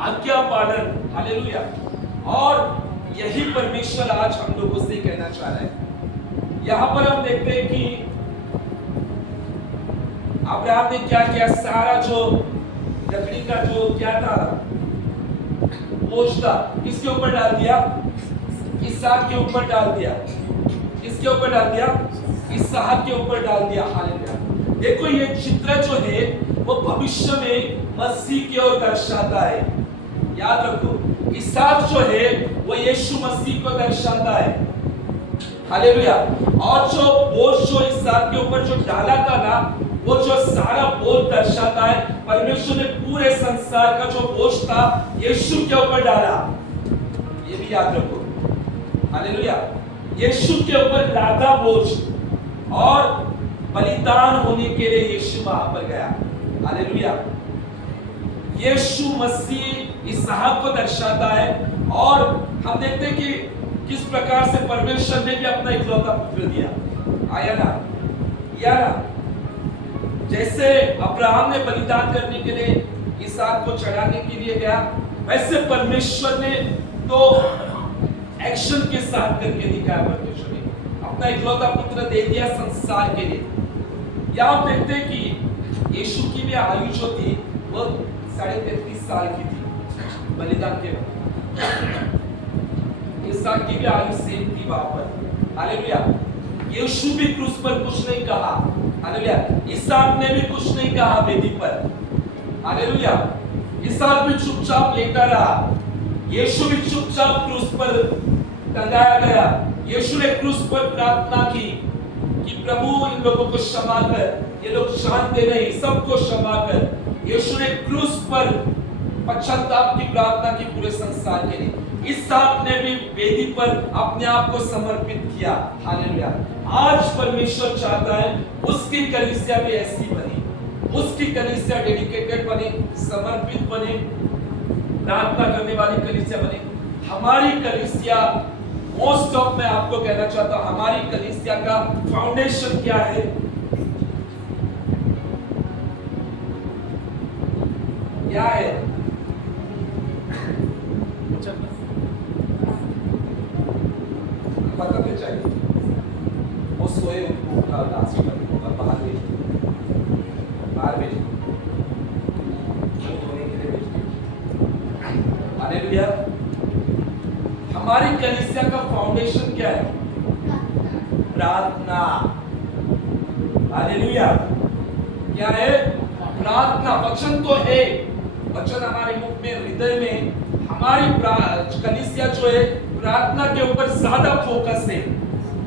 आज्ञा पालन। हालेलुया। और यही परमेश्वर आज हम लोगों से कहना चाह रहा है। यहां पर हम देखते हैं कि अब्राहम ने क्या किया, सारा जो लकड़ी का जो क्या था बोझ था, किसके ऊपर डाल दिया? इसहाक के ऊपर डाल दिया। किसके ऊपर डाल दिया? इसहाक के ऊपर डाल दिया। हालेलुया। देखो ये चित्र जो है वो भविष्य में मसीह की ओर दर्शाता है। याद रखो, इसहाक जो है वो यीशु मसीह को दर्शाता है। हालेलुया। और जो बोझ जो इसहाक के ऊपर जो डाला था ना, वो जो सारा बोझ दर्शाता है परमेश्वर ने पूरे संसार का जो बोझ था यीशु के ऊपर डाला। ये भी याद रखो। हालेलुया। यीशु के ऊपर लादा बोझ, और बलिदान होने के लिए यीशु वहां पर गया। हालेलुया। यीशु मसीह इसहाक को दर्शाता है, और हम देखते हैं कि किस प्रकार से परमेश्वर ने भी अपना इकलौता पुत्र दिया। आया ना? या ना? जैसे अब्राहम ने बलिदान करने के लिए इसहाक को चढ़ाने के लिए गया, वैसे परमेश्वर ने तो एक्शन के साथ करके दिखाया। परमेश्वर ने अपना इकलौता पुत्र दे दिया संसार के लिए। यहां देखते हैं कि यीशु की भी आयु जो थी वो 33.5 साल की थी बलिदान के बाद। इसहाक की भी आयु सेम थी वहां पर। हालेलुया। यीशु भी क्रूस पर कुछ नहीं कहा। हालेलुया। इसहाक ने भी कुछ नहीं कहा वेदी पर। हालेलुया। इसहाक भी चुपचाप लेटा रहा, यीशु भी चुपचाप क्रूस पर टंगाया गया। यीशु ने क्रूस पर प्रार्थना की कि प्रभु इन लोगों को क्षमा कर, ये लोग जानते नहीं, सबको क्षमा कर। यीशु ने क्रूस पर पश्चाताप की प्रार्थना की पूरे संसार के लिए। इसहाक ने भी वेदी पर अपने आप को समर्पित किया। हालेलुया। आज परमेश्वर चाहता है उसकी कलीसिया भी ऐसी बने, उसकी कलीसिया डेडिकेटेड बने, समर्पित बने, प्रार्थना करने वाली कलीसिया बने। हमारी कलीसिया मोस्ट ऑफ, मैं आपको कहना चाहता हूं, हमारी कलीसिया का फाउंडेशन क्या है? क्या है? पता तो चाहिए। वो सोए उनको उठा लास्ट में और बाहर भेज, बाहर भेज, सोने के लिए भेज। हालेलुया। हमारी कलीसिया का फाउंडेशन क्या है? प्रार्थना। हालेलुया। क्या है? प्रार्थना। वचन तो है, वचन हमारे मुख में, हृदय में। हमारी कलीसिया जो है प्रार्थना के ऊपर ज्यादा फोकस है।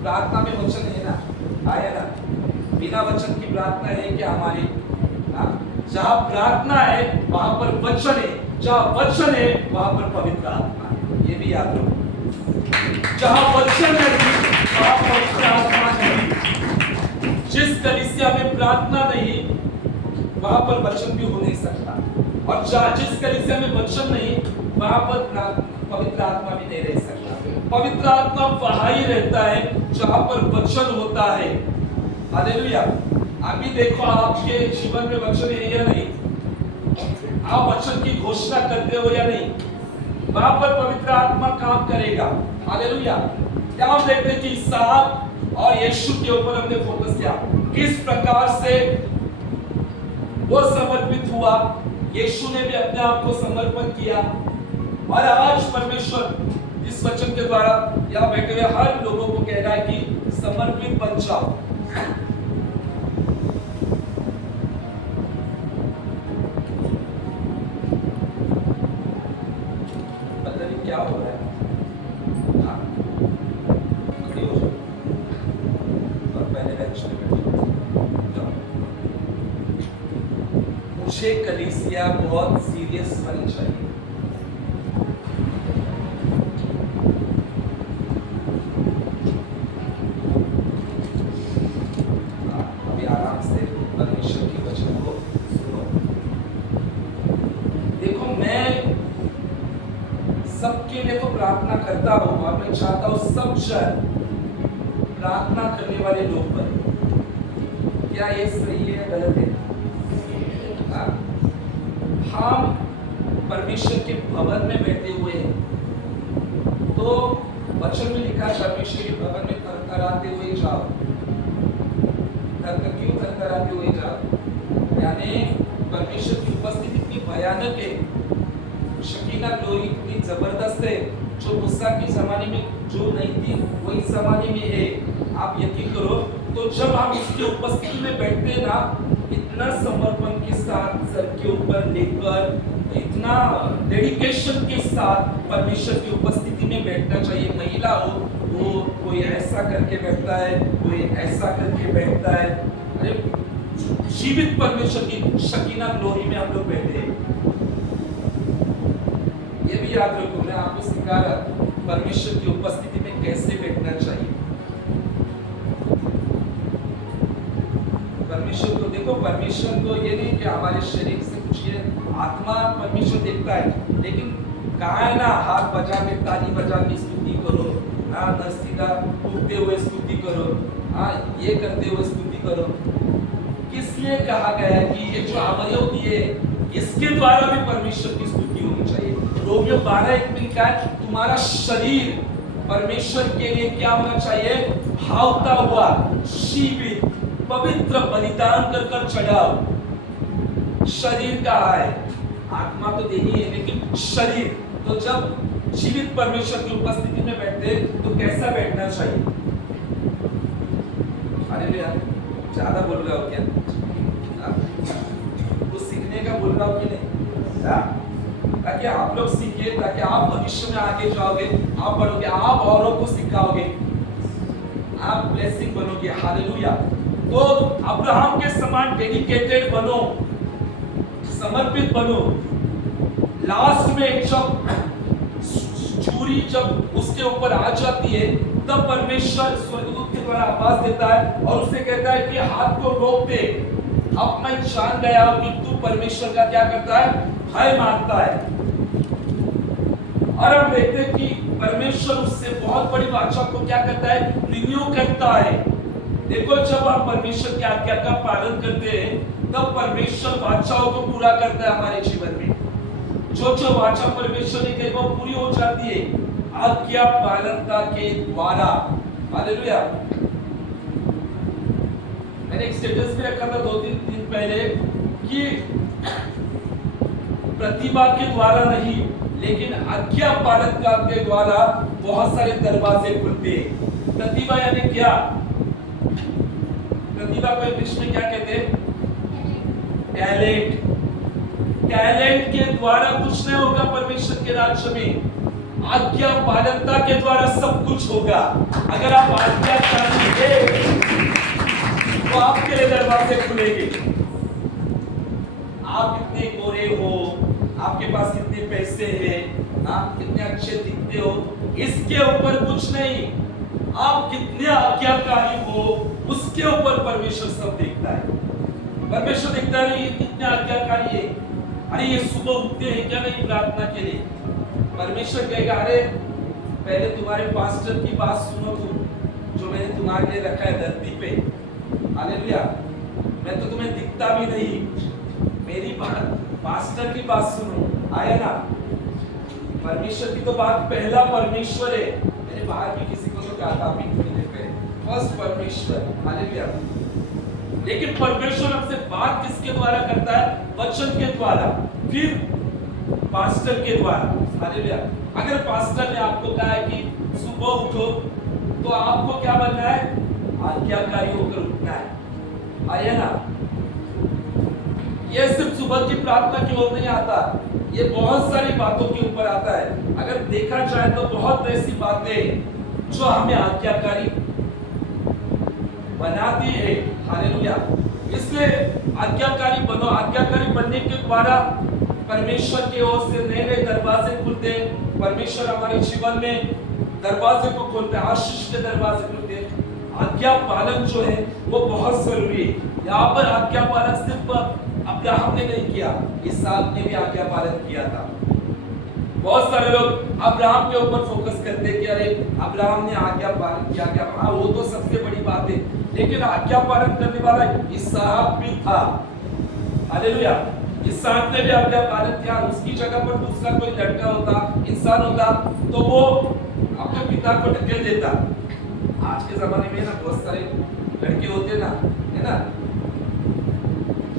प्रार्थना में वचन है ना? आया ना? बिना वचन की प्रार्थना है क्या हमारी? जहां प्रार्थना है वहां पर वचन है, जहां वचन है वहां पर पवित्र आत्मा है। ये भी याद रखो। जहां वचन है वहां पवित्र आत्मा नहीं। जिस कलीसिया में प्रार्थना नहीं वहां पर वचन भी हो नहीं सकता, और जिस कलीसिया में वचन नहीं वहां पर पवित्र आत्मा भी नहीं रह सकता। पवित्र आत्मा वहां ही रहता है जहां पर वचन होता है। हालेलुया। अभी देखो आपके जीवन में वचन है या नहीं? आप वचन की घोषणा करते हो या नहीं? वहां पर पवित्र आत्मा काम करेगा। हालेलुया। क्या हम देखते हैं कि इसहाक और यीशु के ऊपर हमने फोकस किया, किस प्रकार से वो समर्पित हुआ। यीशु ने भी अपने आप को समर्पण किया, और आज परमेश्वर इस वचन के द्वारा यहाँ बैठे हुए हर लोगों को कह रहा है कि समर्पित बन जाओ। पता नहीं क्या हो रहा है। हाँ, खड़ी हो जाओ और पहले बेंच पे बैठो। मुझे कलीसिया बहुत सीरियस होनी चाहिए। अभी आराम से परमेश्वर की वचन को सुनो। देखो, मैं सबके लिए तो प्रार्थना करता हूं और मैं चाहता हूं सब जन प्रार्थना करने वाले लोग बने। क्या ये सही है, गलत है? हम परमेश्वर के भवन में बैठे हुए हैं, तो वचन में लिखा है परमेश्वर के भवन में थरथराते हुए जाओ। क्यों थरथराते हुए जाओ? यानी परमेश्वर की उपस्थिति इतनी भयानक है, शकीना ग्लोरी इतनी जबरदस्त है, जो मूसा के जमाने में जो नहीं थी वही जमाने में है। आप यकीन करो, तो जब हम उसकी उपस्थिति में बैठते हैं ना, इतना समर्पण के साथ सर के ऊपर लेकर, इतना डेडिकेशन के साथ परमेश्वर की उपस्थिति में बैठना चाहिए। महिला हो वो कोई ऐसा करके बैठता है, कोई ऐसा करके बैठता है। अरे जीवित परमेश्वर की शकीना ग्लोरी में हम लोग बैठे हैं। ये भी याद रखो, मैं आपको सिखा रहा परमेश्वर की उपस्थिति में कैसे बैठना चाहिए। परमेश्वर को देखो, परमेश्वर को ये नहीं कि हमारे शरीर से कुछ ये आत्मा परमेश्वर देखता है, लेकिन कहा है ना, हाथ बजा के ताली बजा के स्तुति करो, हाँ सीधा उठते हुए स्तुति करो, हाँ ये करते हुए स्तुति करो। किस लिए कहा गया है कि ये जो अवयव दिए इसके द्वारा भी परमेश्वर की स्तुति होनी चाहिए। रोमियो 12:1 में लिखा है, तुम्हारा शरीर परमेश्वर के लिए क्या होना चाहिए? भावता हुआ जीवित पवित्र बलिदान कर कर चढ़ाओ। शरीर कहा है, आत्मा तो देनी है, लेकिन शरीर। तो जब जीवित परमेश्वर की उपस्थिति में बैठते तो कैसा बैठना चाहिए? अरे भैया ज्यादा बोल रहा हो क्या? कुछ सीखने का बोल रहा हो कि नहीं? ताकि आप लोग सीखे, ताकि आप भविष्य में आगे जाओगे, आप बढ़ोगे, आप औरों को सिखाओगे, आप ब्लेसिंग बनोगे। हालेलुया। तो अब्राहम के समान डेडिकेटेड बनो, समर्पित बनो। लास्ट में जब छुरी जब उसके ऊपर आ जाती है, तब परमेश्वर स्वर्गदूत के द्वारा आवाज देता है और उसे कहता है कि हाथ को रोक दे। अब मैं जान गया हूं कि तू परमेश्वर का क्या करता है? भय मानता है। और हम देखते हैं कि परमेश्वर उससे बहुत बड़ी वाचा को क्या करता है? रिन्यू करता है। देखो, जब आप परमेश्वर की आज्ञा का पालन करते हैं, तब परमेश्वर वाचाओं को पूरा करता है हमारे जीवन में। जो जो वाचा परमेश्वर ने कही वो पूरी हो जाती है आज्ञा पालनता के द्वारा। हालेलुया। मैंने एक स्टेटस पे रखा था 2-3 दिन पहले कि प्रतिभा के द्वारा नहीं, लेकिन आज्ञा पालनता के द्वारा बहुत सारे दरवाजे खुलते हैं। प्रतिभा यानी क्या? प्रतिभा को इंग्लिश में क्या कहते हैं? टैलेंट। टैलेंट के द्वारा कुछ नहीं होगा परमेश्वर के राज्य में, आज्ञा पालनता के द्वारा सब कुछ होगा। अगर आप आज्ञा पालेंगे तो आपके लिए दरवाजे खुलेंगे। आप कितने गोरे हो, आपके पास कितने पैसे हैं, आप कितने अच्छे दिखते हो, इसके ऊपर कुछ नहीं। आप कितने आज्ञाकारी हो, उसके ऊपर परमेश्वर सब देखता है। परमेश्वर देखता है ये कितने आज्ञाकारी है, अरे ये सुबह उठते हैं क्या नहीं प्रार्थना के लिए। परमेश्वर कहेगा, अरे पहले तुम्हारे पास्टर की बात सुनो तुम, जो मैंने तुम्हारे लिए रखा है धरती पे। हालेलुया। मैं तो तुम्हें दिखता भी नहीं, मेरी बात पास्टर की बात सुनो। आया ना? परमेश्वर की तो बात पहला परमेश्वर है। मैंने बाहर भी किसी को तो कहा था अभी थोड़ी देर पहले, फर्स्ट परमेश्वर। हालेलुया। लेकिन परमेश्वर हमसे बात किसके द्वारा करता है? वचन के द्वारा। फिर पास्टर के द्वारा। हालेलुया। अगर पास्टर ने आपको कहा है कि सुबह उठो, तो आपको क्या बनना है? आज्ञाकारी होकर उठना है। आया ना? ये सिर्फ सुबह की प्रार्थना की ओर नहीं आता, ये बहुत सारी बातों के ऊपर आता है। अगर देखा जाए तो बहुत ऐसी बातें जो हमें आज्ञाकारी बनाती है। हालेलुया। इसलिए आज्ञाकारी बनो। आज्ञाकारी बनने के द्वारा परमेश्वर की ओर से नए नए दरवाजे खुलते हैं। परमेश्वर हमारे जीवन में दरवाजे को खोलते हैं, आशीष के दरवाजे खुलते हैं। आज्ञा पालन जो है वो बहुत जरूरी है। यहाँ पर आज्ञा पालन सिर्फ अब्राहम ने नहीं किया, इसहाक ने भी आज्ञा पालन किया था। बहुत सारे लोग अब्राहम के ऊपर फोकस करते हैं कि अरे अब्राहम ने आज्ञा पालन किया, क्या हाँ वो तो सबसे बड़ी बात है, लेकिन आज्ञा पालन करने वाला इसहाक भी था। हालेलुया। इसहाक ने भी आज्ञा पालन किया। उसकी जगह पर दूसरा कोई लड़का होता, इंसान होता, तो वो अपने पिता को ढकेल देता। आज के जमाने में ना बहुत सारे लड़के होते ना, है ना,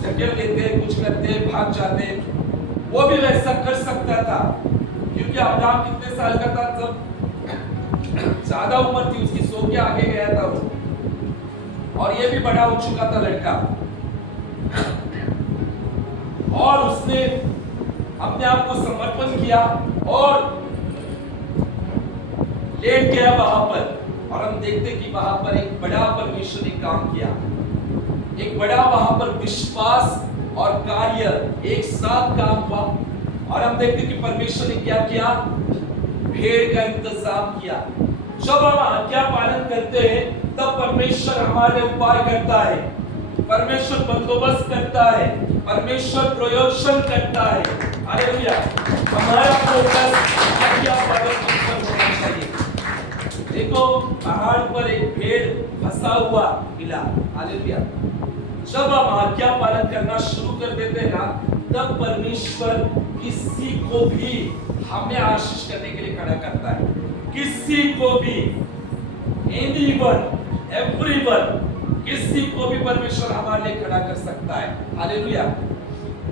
ढकेल देते हैं, कुछ करते हैं, भाग जाते हैं। वो भी वैसा कर सकता था, क्योंकि अब्राहम कितने साल का था जब ज्यादा उम्र थी उसकी, 100 के आगे गया था वो, और ये भी बड़ा हो चुका था लड़का, और उसने अपने आप को समर्पण किया और लेट गया वहां पर। और हम देखते कि वहां पर एक बड़ा परमेश्वर ने काम किया, एक बड़ा वहां पर विश्वास और कार्य एक साथ काम हुआ। और हम देखते कि परमेश्वर ने क्या किया? भेड़ का इंतजाम किया। जब हम आज्ञा पालन करते हैं तब परमेश्वर हमारे उपाय करता है, परमेश्वर बंदोबस्त करता है, परमेश्वर प्रयोजन करता है। हालेलुया। हमारा फोकस आज्ञा पालन पर होना चाहिए। देखो पहाड़ पर एक भेड़ फंसा हुआ मिला। हालेलुया। जब हम आज्ञा पालन करना शुरू कर देते हैं ना, तब परमेश्वर किसी को भी हमें आशीष करने के लिए खड़ा करता है। किसी को भी, एनीवन, एवरीवन, किसी को भी परमेश्वर हमारे लिए खड़ा कर सकता है। हालेलुया।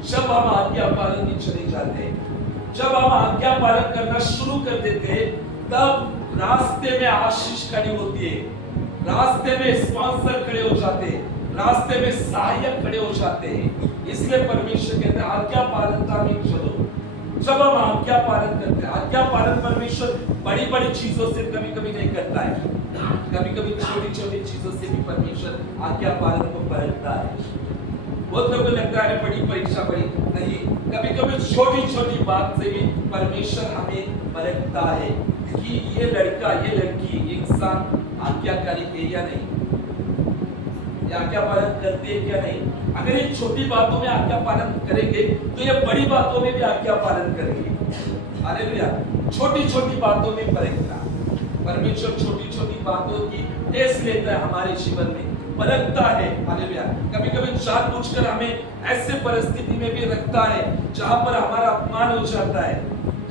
जब हम आज्ञा पालन में चले जाते हैं, जब हम आज्ञा पालन करना शुरू कर देते हैं, तब रास्ते में आशीष खड़ी होती है, रास्ते में स्पॉन्सर खड़े हो जाते हैं, रास्ते में सहायक खड़े हो जाते हैं। इसलिए परमेश्वर कहते हैं आज्ञा पालनता में चलो। जब हम आज्ञा पालन करते हैं, आज्ञा पालन परमेश्वर बड़ी बड़ी चीजों से कभी कभी नहीं करता है, कभी कभी छोटी छोटी चीजों से भी परमेश्वर आज्ञा पालन को परखता है। बहुत लोगों को लगता है बड़ी परीक्षा बड़ी नहीं, कभी कभी छोटी छोटी बात से भी परमेश्वर हमें परखता है कि ये लड़का, ये लड़की, ये इंसान आज्ञाकारी है या नहीं, आज्ञा पालन करते हैं क्या नहीं। अगर ये छोटी बातों में आज्ञा पालन करेंगे तो ये बड़ी बातों में भी आज्ञा पालन करेंगे। हालेलुया। छोटी छोटी बातों में परखना, परमेश्वर छोटी छोटी बातों की टेस्ट लेता है, हमारे जीवन में परखता है। हालेलुया। कभी कभी जानबूझकर हमें ऐसे परिस्थिति में भी रखता है जहां पर हमारा अपमान हो जाता है,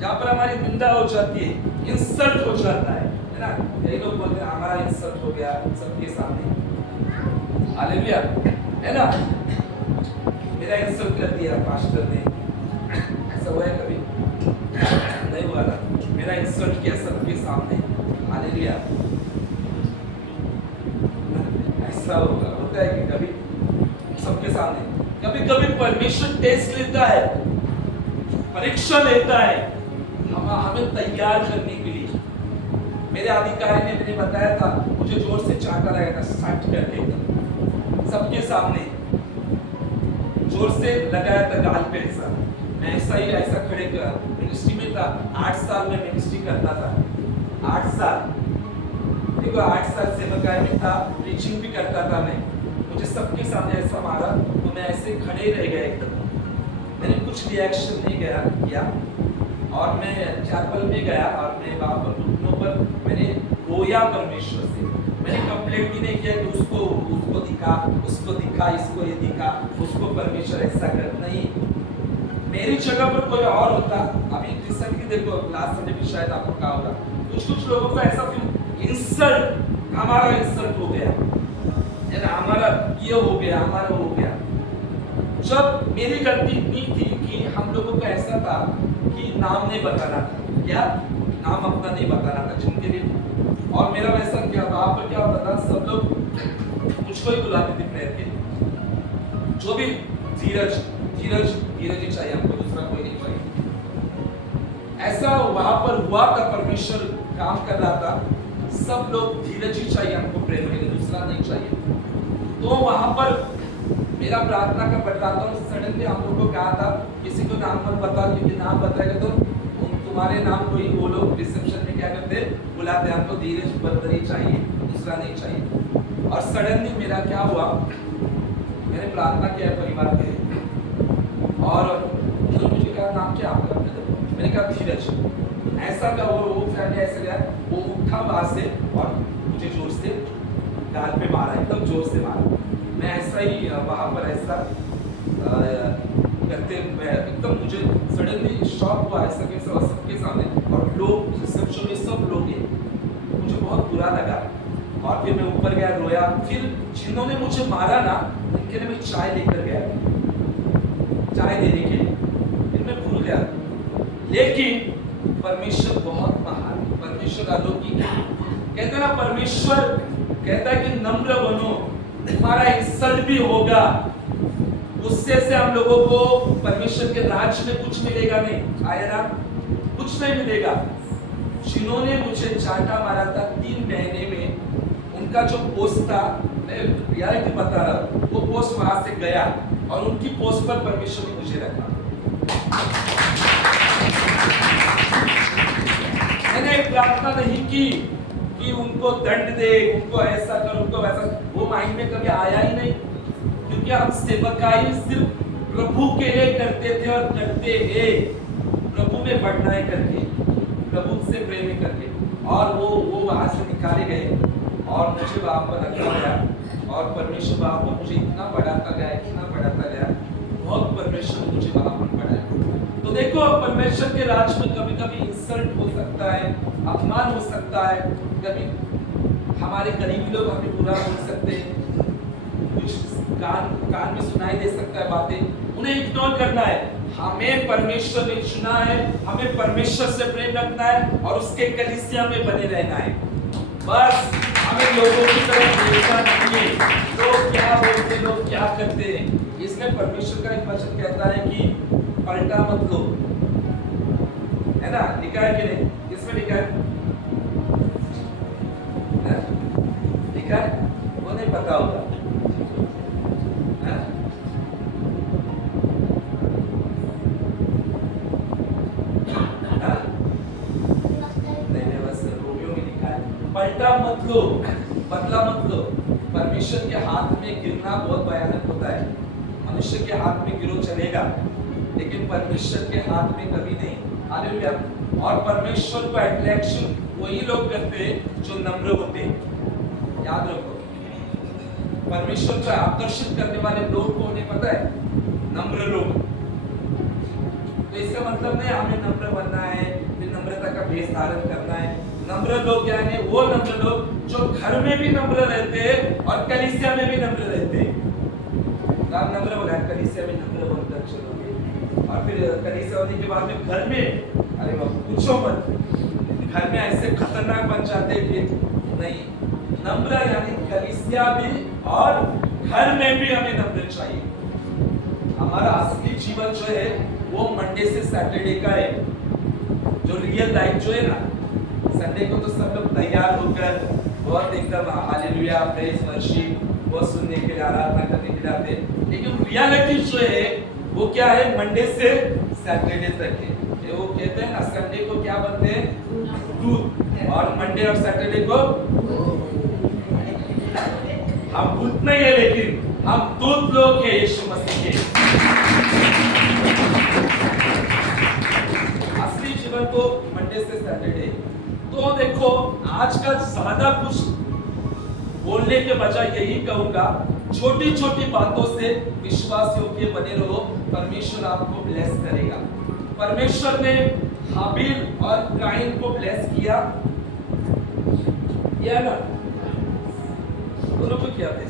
जहां पर हमारी निंदा हो जाती है, इंसल्ट हो जाता है ना। कई लोग बोलते हैं हमारा इंसल्ट हो गया सबके सामने। हालेलुया, है ना, मेरा इंसल्ट कर दिया पास्टर ने, ऐसा हुआ है कभी? नहीं हुआ ना, मेरा इंसल्ट किया सबके सामने। हालेलुया। ऐसा होता है कि कभी सबके सामने, कभी कभी परमेश्वर टेस्ट लेता है, परीक्षा लेता है हमें तैयार करने के लिए। मेरे अधिकारी ने मुझे बताया था, मुझे जोर से चाटा लगा था, सट करके सबके सामने जोर से लगाया था गाल पे। ऐसा मैं ऐसा खड़े कर मिनिस्ट्री में था, 8 साल में मिनिस्ट्री करता था, 8 साल। देखो 8 साल सेवकाई में था, प्रीचिंग भी करता था मैं। मुझे सबके सामने ऐसा मारा तो मैं ऐसे खड़े रह गया एकदम, मैंने कुछ रिएक्शन नहीं किया। और मैं चैपल में गया और मैं वहां पर घुटनों पर मैंने रोया परमेश्वर से। मैंने कंप्लेंट भी नहीं किया कि उसको दिखा, उसको दिखा, इसको ये दिखा, उसको परमेश्वर ऐसा कर, नहीं। मेरी जगह पर कोई और होता, अभी रिसेंटली देखो लास्ट संडे भी शायद आपको कहा होगा, कुछ लोगों को ऐसा फील, इंसल्ट, हमारा इंसल्ट हो गया, हमारा ये हो गया, हमारा हो गया। जब मेरी गलती इतनी थी कि हम लोगों का ऐसा था कि नाम नहीं बताना था, क्या नाम अपना नहीं बताना था जिनके लिए, और मेरा वैसा क्या था, वहाँ पर क्या होता था, सब लोग मुझको ही बुलाते थे प्रेयर के, जो भी धीरज धीरज धीरज ही चाहिए हमको, दूसरा कोई नहीं चाहिए। ऐसा वहां पर हुआ था, परमेश्वर काम कर रहा था, सब लोग धीरज ही चाहिए हमको प्रेयर के लिए, दूसरा नहीं चाहिए। तो वहां पर मेरा प्रार्थना का बढ़ रहा था और सडनली हम लोग को कहा था किसी को नाम मत बताओ, क्योंकि नाम बताएगा तो तुम्हारे नाम को ही वो लोग रिसेप्शन में क्या करते बुलाते, हमको धीरज बंदरी चाहिए, दूसरा नहीं चाहिए। और सडनली मेरा क्या हुआ, मैंने प्रार्थना किया परिवार के और तो मुझे कहा नाम क्या आपका, मैंने कहा धीरज, ऐसा का वो फैमिली ऐसे गया, वो उठा वहां से और मुझे जोर से गाल पे मारा, एकदम जोर से मारा। मैं ऐसा ही वहां पर ऐसा करते एकदम मुझे सडनली शॉक हुआ ऐसा के सबके सामने, और लोग रिसेप्शन में सब लोग हैं, मुझे बहुत बुरा लगा। और फिर मैं ऊपर गया, रोया। फिर जिन्होंने मुझे मारा ना, उनके लिए मैं चाय लेकर गया, चाय देने के लिए, फिर मैं भूल गया। लेकिन परमेश्वर बहुत महान, परमेश्वर अलौकिक है। कहते हैं ना, परमेश्वर कहता है कि नम्र बनो, तुम्हारा इंसल्ट भी होगा, गुस्से से हम लोगों को परमेश्वर के राज्य में कुछ मिलेगा नहीं, आया ना, कुछ नहीं मिलेगा। जिन्होंने मुझे चांटा मारा था 3 महीने में, उनका जो पोस्ट था, मैं रियलिटी बता रहा हूं, वो पोस्ट वहां से गया और उनकी पोस्ट पर परमेश्वर ने मुझे रखा। मैंने एक प्रार्थना नहीं की कि उनको दंड दे, उनको ऐसा कर, उनको वैसा, वो माइंड में कभी आया ही नहीं, क्योंकि हम सेवकाई सिर्फ प्रभु के लिए करते थे और करते हैं, प्रभु में बढ़ना है करके, प्रभु से प्रेम करके। और वो वहां से निकाले गए और मुझे वहां पर रखा गया, और परमेश्वर वहां पर मुझे इतना बढ़ाता गया, इतना बढ़ाता गया, बहुत परमेश्वर मुझे वहां पर बढ़ाया। तो देखो, परमेश्वर के राज में कभी कभी इंसल्ट हो सकता है, अपमान हो सकता है, कभी हमारे करीबी लोग हमें बुरा बोल सकते हैं, कुछ कान में सुनाई दे सकता है बातें, उन्हें इग्नोर करना है। हमें परमेश्वर ने चुना है, हमें परमेश्वर से प्रेम रखना है और उसके कलीसिया में बने रहना है। बस हमें लोगों की तरफ देखना नहीं है, लोग क्या बोलते, लोग क्या करते हैं। इसलिए परमेश्वर का एक वचन कहता है कि पलटा मत लो, है ना, लिखा है कि नहीं, किसमें लिखा है? लिखा है, वो नहीं पता होगा, पलटा मत लो, बदला मत लो। परमेश्वर के हाथ में गिरना बहुत भयानक होता है। मनुष्य के हाथ में गिरो चलेगा, लेकिन परमेश्वर के हाथ में कभी नहीं। हालेलुया। और परमेश्वर को अट्रैक्शन वही लोग करते हैं जो नम्र होते हैं। याद रखो, परमेश्वर को आकर्षित करने वाले लोग को उन्हें पता है, नम्र लोग। तो इसका मतलब नहीं हमें नम्र बनना है, फिर नम्रता का भेष धारण करना है। नम्र लोग क्या है? वो नम्र लोग जो घर में भी नम्र रहते हैं और कलीसिया में भी नम्र रहते हैं। आप नम्र बोला, कलीसिया में नम्र बनकर चलोगे, और फिर कलीसिया होने के बाद में घर में, अरे बाबा पूछो मत, घर में ऐसे खतरनाक बन जाते हैं फिर नहीं। नम्र यानी कलीसिया भी और घर में भी हमें नम्र चाहिए। हमारा असली जीवन जो है वो मंडे से सैटरडे का है, जो रियल लाइफ जो है ना। संडे को तो सब लोग तैयार होकर बहुत एकदम हालेलुया, प्रेज, वर्शिप वो सुनने के लिए, आराधना करने के लिए आते हैं, लेकिन रियलिटी जो है वो क्या है? मंडे से सैटरडे तक है। वो कहते हैं ना, संडे को क्या बनते हैं? दूध, और मंडे और सैटरडे को हम भूत नहीं है, लेकिन हम दूध लोग हैं यीशु मसीह के। असली जीवन तो मंडे से सैटरडे। तो देखो, आज का ज्यादा कुछ बोलने के बजाय यही कहूंगा, छोटी छोटी बातों से विश्वास योग्य बने रहो, परमेश्वर आपको ब्लेस करेगा। परमेश्वर ने हाबिल और काइन को ब्लेस किया ना, दोनों को किया था।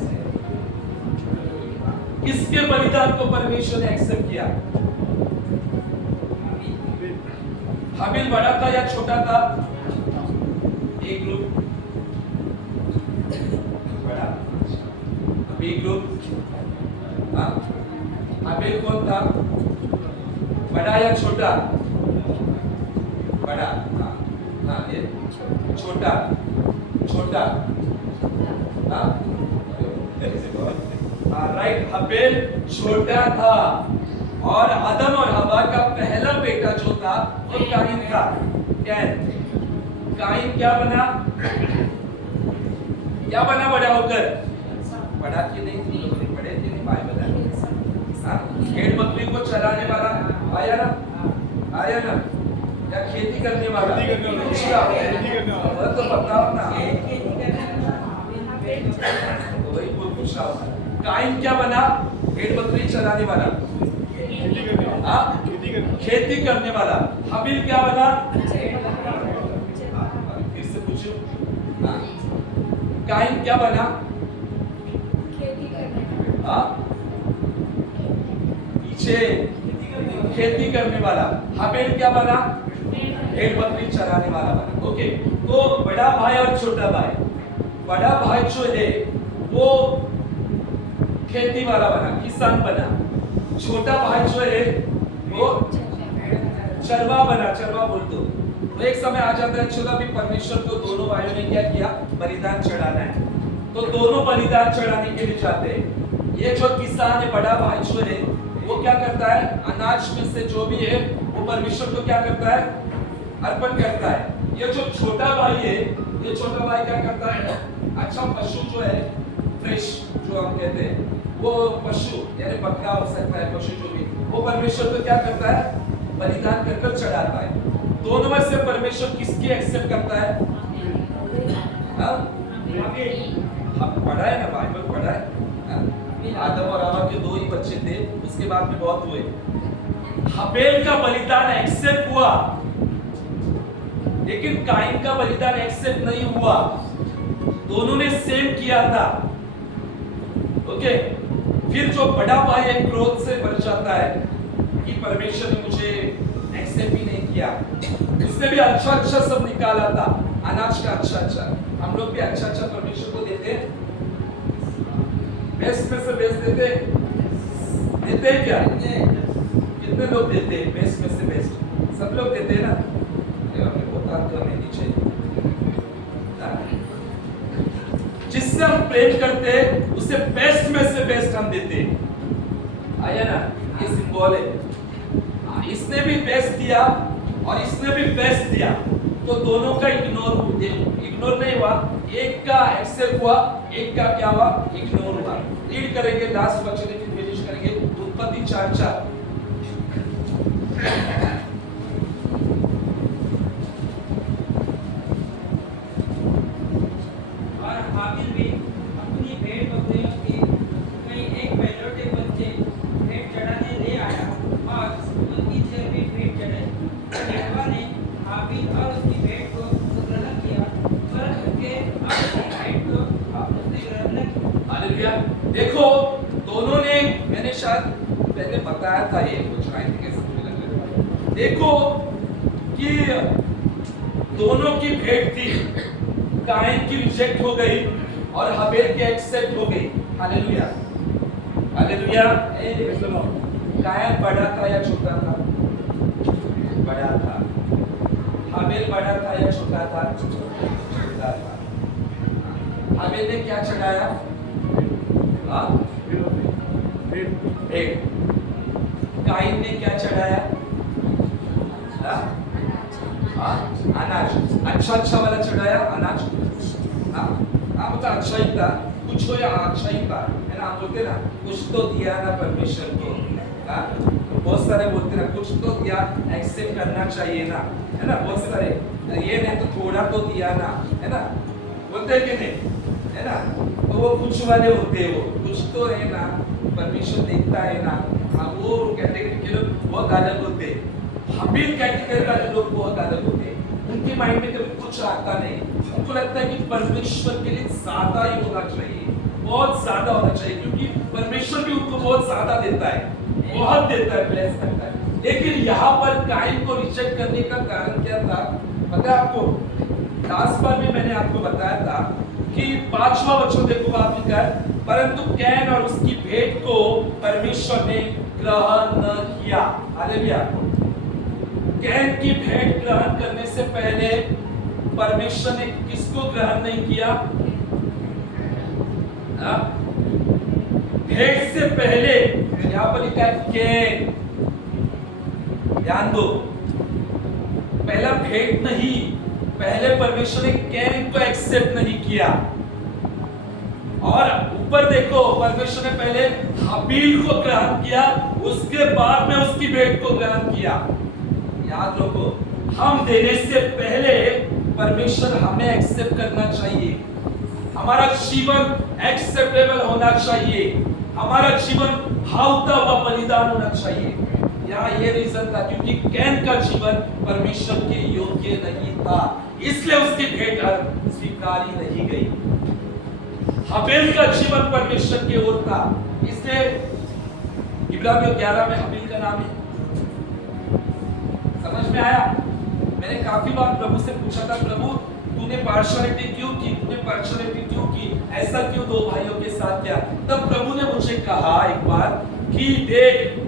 किसके बलिदान को परमेश्वर ने एक्सेप्ट किया? हाबिल बड़ा था या छोटा था? एक ग्रुप बड़ा, बी ग्रुप। हाबिल कौन था? बड़ा या छोटा? बड़ा। हाँ ये छोटा, छोटा। राइट, हाबिल छोटा था और आदम और हवा का पहला बेटा जो था वो काइन था। काइन क्या बना? क्या बना बड़ा होकर? पढ़ा कि नहीं? तुम लोगों ने पढ़े थे नहीं? बाइबल है। भेड़ बकरी को चराने वाला आया ना? आया ना? या खेती करने वाला? तो बताओ ना, वही पूछ रहा हूँ। काइन क्या बना? भेड़ बकरी चराने वाला, खेती करने वाला। हाबिल क्या बना? फिर से पूछो, काइन क्या बना? पीछे खेती करने वाला। हाबिल क्या बना? भेड़ बकरी चराने वाला बना। ओके, तो बड़ा भाई और छोटा भाई। बड़ा भाई जो है वो खेती वाला बना, किसान बना। छोटा भाई जो है वो चरवा बना, चरवा बोल दो। तो एक समय आ जाता है, चलो अभी परमेश्वर को दोनों भाइयों ने क्या किया? बलिदान चढ़ाना है। तो दोनों बलिदान चढ़ाने के लिए जाते हैं। ये जो किसान है, बड़ा भाई जो है वो क्या करता है? अनाज में से जो भी है वो परमेश्वर को क्या करता है? अर्पण करता है। ये जो छोटा भाई है, ये छोटा भाई क्या करता है? अच्छा पशु जो है, फ्रेश जो हम कहते हैं, वो पशु यानी बकरा हो सकता है, पशु जो भी, वो परमेश्वर को क्या करता है? बलिदान कर चढ़ाता है। दोनों में से परमेश्वर किसकी एक्सेप्ट करता है? पढ़ा है ना, बाइबल पढ़ा है। आदम और हवा के दो ही बच्चे थे, उसके बाद में बहुत हुए। हाबिल का बलिदान एक्सेप्ट हुआ, लेकिन काइन का बलिदान एक्सेप्ट नहीं हुआ। दोनों ने सेम किया था। ओके, फिर जो बड़ा भाई एक क्रोध से भर जाता है कि परमेश्वर ने मुझे एक्सेप्ट ही नहीं किया। उसने भी अच्छा अच्छा सब निकाला था, अनाज का अच्छा अच्छा। हम लोग भी अच्छा अच्छा परमेश्वर को देते हैं, बेस्ट में से बेस्ट देते हैं क्या? कितने लोग देते हैं बेस्ट में से बेस्ट? सब लोग देते हैं ना? जिससे हम प्रेम करते हैं उसे बेस्ट में से बेस्ट हम देते हैं। आया ना? ये सिंबल है। इसने भी बेस्ट दिया और इसने भी बेस्ट दिया, तो दोनों का इग्नोर नहीं हुआ। एक का एक्सेप्ट हुआ, एक का क्या हुआ? इग्नोर हुआ। रीड करेंगे लास्ट वचन, फिर फिनिश करेंगे उत्पत्ति 4:4। देखो, दोनों ने, मैंने शायद पहले बताया था ये कुछ कैसे। देखो कि दोनों की भेंट थी, काइन की रिजेक्ट हो गई और हाबिल की एक्सेप्ट हो गई। Hallelujah, hallelujah. काइन बड़ा था या छोटा था? बड़ा था। हाबिल बड़ा था या छोटा था? छोटा था। हाबिल ने क्या चढ़ाया? काइन ने क्या चढ़ाया? अनाज, अच्छा अच्छा वाला चढ़ाया, अनाज। मतलब अच्छा ही था, कुछ हो या अच्छा ही था, है ना? बोलते ना, कुछ तो दिया ना परमेश्वर को। बहुत सारे बोलते ना, कुछ तो दिया, एक्सेप्ट करना चाहिए ना, है ना? बहुत सारे, ये नहीं तो थोड़ा तो दिया ना, है ना? बोलते हैं कि नहीं, है ना? तो वो कुछ वाले होते हैं, वो कुछ तो है ना, परमेश्वर देखता है ना। वो कैटेगरी के लोग बहुत अलग होते हैं। हाबिल कैटेगरी वाले लोग बहुत अलग होते हैं। उनके माइंड में कभी कुछ आता नहीं, उनको लगता है कि परमेश्वर के लिए ज्यादा ही होना चाहिए, बहुत ज्यादा होना चाहिए, क्योंकि परमेश्वर भी उनको बहुत ज्यादा देता है, बहुत देता है, ब्लेस करता है। लेकिन यहाँ पर काइन को रिजेक्ट करने का कारण क्या था पता है आपको? लास्ट बार भी मैंने आपको बताया था कि 5वां वचन देखो, आप लिखा है परंतु कैन और उसकी भेंट को परमेश्वर ने ग्रहण न किया। हालेलुया। कैन की भेंट ग्रहण करने से पहले परमेश्वर ने किसको ग्रहण नहीं किया? भेंट से पहले यहां पर लिखा है कैन, ध्यान दो, पहला भेंट नहीं, पहले परमेश्वर ने कैन को एक्सेप्ट नहीं किया। और ऊपर देखो, परमेश्वर ने पहले हाबील को ग्रहण किया, उसके बाद में उसकी भेंट को ग्रहण किया। याद रखो, हम देने से पहले परमेश्वर हमें एक्सेप्ट करना चाहिए। हमारा जीवन एक्सेप्टेबल होना चाहिए, हमारा जीवन भावता हुआ बलिदान होना चाहिए। यहाँ ये रीजन था क्योंकि कैन का जीवन परमेश्वर के योग्य नहीं था, इसलिए उसकी भेंट स्वीकारी नहीं गई। हाबील का जीवन परमेश्वर की ओर था, इसलिए इब्रानियों 11 में हाबील का नाम है। समझ में आया? मैंने काफी बार प्रभु से पूछा था, प्रभु तूने पार्शियलिटी क्यों की, तूने पार्शियलिटी क्यों की, ऐसा क्यों दो भाइयों के साथ किया? तब प्रभु ने मुझे कहा एक बार कि देख,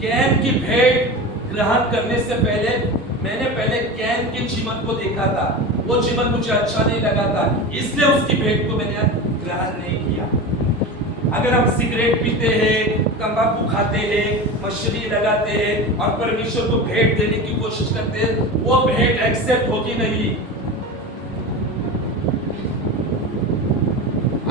कैन की भेंट ग्रहण करने से पहले मैंने पहले कैन के जीवन को देखा था, वो जीवन मुझे अच्छा नहीं लगा था, इसलिए उसकी भेंट को मैंने ग्रहण नहीं किया। अगर हम सिगरेट पीते हैं, तंबाकू खाते हैं, मशरी लगाते हैं और परमेश्वर को भेंट देने की कोशिश करते हैं, वो भेंट एक्सेप्ट होगी नहीं।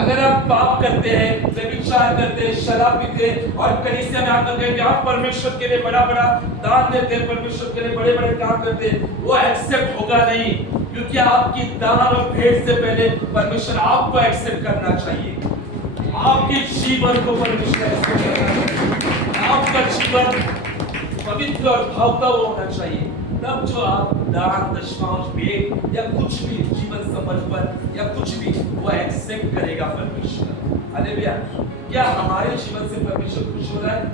अगर आप पाप करते हैं, व्यभिचार करते हैं, शराब पीते हैं और कलीसिया में आकर कहते हैं आप परमेश्वर के लिए बड़ा-बड़ा दान देते हैं, परमेश्वर के लिए बड़े-बड़े काम करते हैं, वो एक्सेप्ट होगा नहीं, क्योंकि आपकी दान और भेंट से पहले परमेश्वर आपको एक्सेप्ट करना चाहिए। आपके जीवन को परमेश्वर एक्सेप्ट करना चाहिए, आपका जीवन पवित्र और भावता होना चाहिए। तब जो आप दान, दशमांश, भेंट या कुछ भी जीवन समर्पण या कुछ भी, वो एक्सेप्ट करेगा परमेश्वर। हालेलुया। क्या हमारे जीवन से परमेश्वर खुश हो रहा है?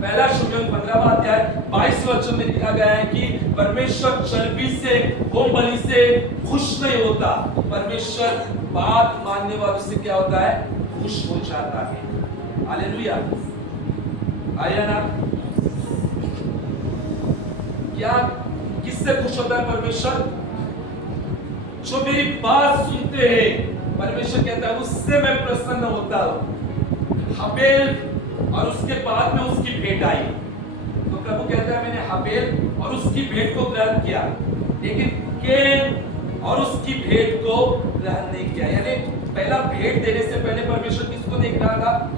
पहला शमूएल 15वां अध्याय 22 वचन में लिखा गया है कि परमेश्वर चर्बी से, होम बलि से खुश नहीं होता, परमेश्वर बात मानने वालों से क्या होता है? खुश हो जाता है। हालेलुया। आया ना? क्या किससे खुश होता है परमेश्वर? जो मेरी बात सुनते हैं, परमेश्वर कहता है उससे मैं प्रसन्न होता हूं। हाबील और उसके बाद में उसकी भेंट आई, तो प्रभु कहता है मैंने हाबील और उसकी भेंट को ग्रहण किया, लेकिन कैन और उसकी भेंट को ग्रहण नहीं किया। यानी पहला भेंट देने से पहले परमेश्वर किसको देख रहा था?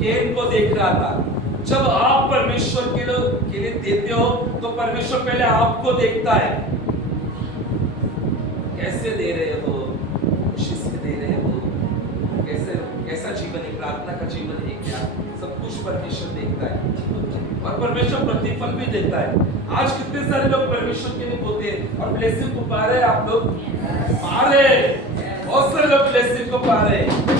कैन को देख रहा था। जब आप परमेश्वर के लिए देते हो तो परमेश्वर पहले आपको देखता है, कैसे दे रहे हो, खुशी से दे रहे हो, कैसा जीवन है, प्रार्थना का जीवन है क्या, सब कुछ परमेश्वर देखता है और परमेश्वर प्रतिफल भी देता है। आज कितने सारे लोग परमेश्वर के लिए बोलते हैं और ब्लेसिंग को पा रहे हैं। आप लोग पा रहे, बहुत सारे लोग ब्लेसिंग को पा रहे हैं।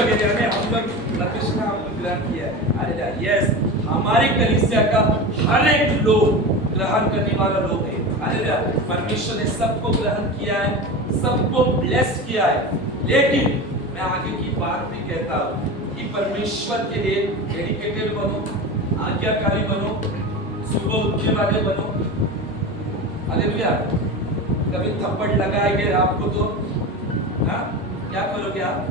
यानी हम लोग परमेश्वर का ग्रहण किया है। हालेलुया। यस, हमारे कलीसिया का हर एक लोग ग्रहण करने वाला लोग है। हालेलुया। परमेश्वर ने सबको ग्रहण किया है, सबको ब्लेस किया है, लेकिन मैं आगे की बात भी कहता हूं कि परमेश्वर के लिए डेडिकेटेड बनो, आज्ञाकारी बनो, सुबह उठने वाले बनो। हालेलुया। कभी थप्पड़ लगाएंगे आपको तो क्या करोगे आप?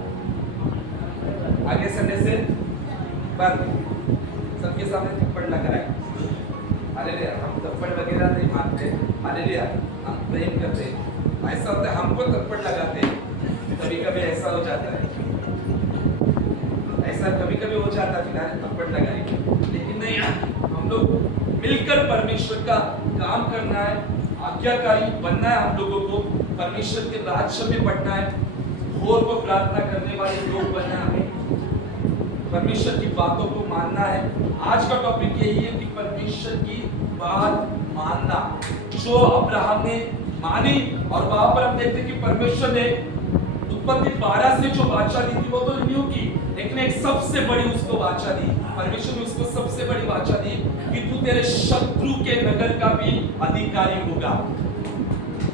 आगे संडे से बंद, सबके सामने थप्पड़ लगाए। हालेलुया। हम थप्पड़ वगैरह नहीं मानते। हालेलुया। हम प्रेम करते हैं। ऐसा होता है हमको थप्पड़ लगाते हैं, कभी कभी ऐसा हो जाता है, ऐसा कभी कभी हो जाता है, फिर थप्पड़ लगाएंगे, लेकिन नहीं, हम लोग मिलकर परमेश्वर का काम करना है, आज्ञाकारी बनना है, हम लोगों को परमेश्वर के राज्य में बढ़ना है, भोर को प्रार्थना करने वाले लोग बनना है, परमेश्वर की बातों को मानना है। आज का टॉपिक यही है कि परमेश्वर की बात मानना, जो अब्राहम ने मानी और वहां पर हम देखते हैं कि परमेश्वर ने उत्पत्ति 12 से जो वाचा दी थी वो तो रिन्यू की, लेकिन एक सबसे बड़ी उसको वाचा दी, परमेश्वर ने उसको सबसे बड़ी वाचा दी कि तू तेरे शत्रु के नगर का भी अधिकारी होगा।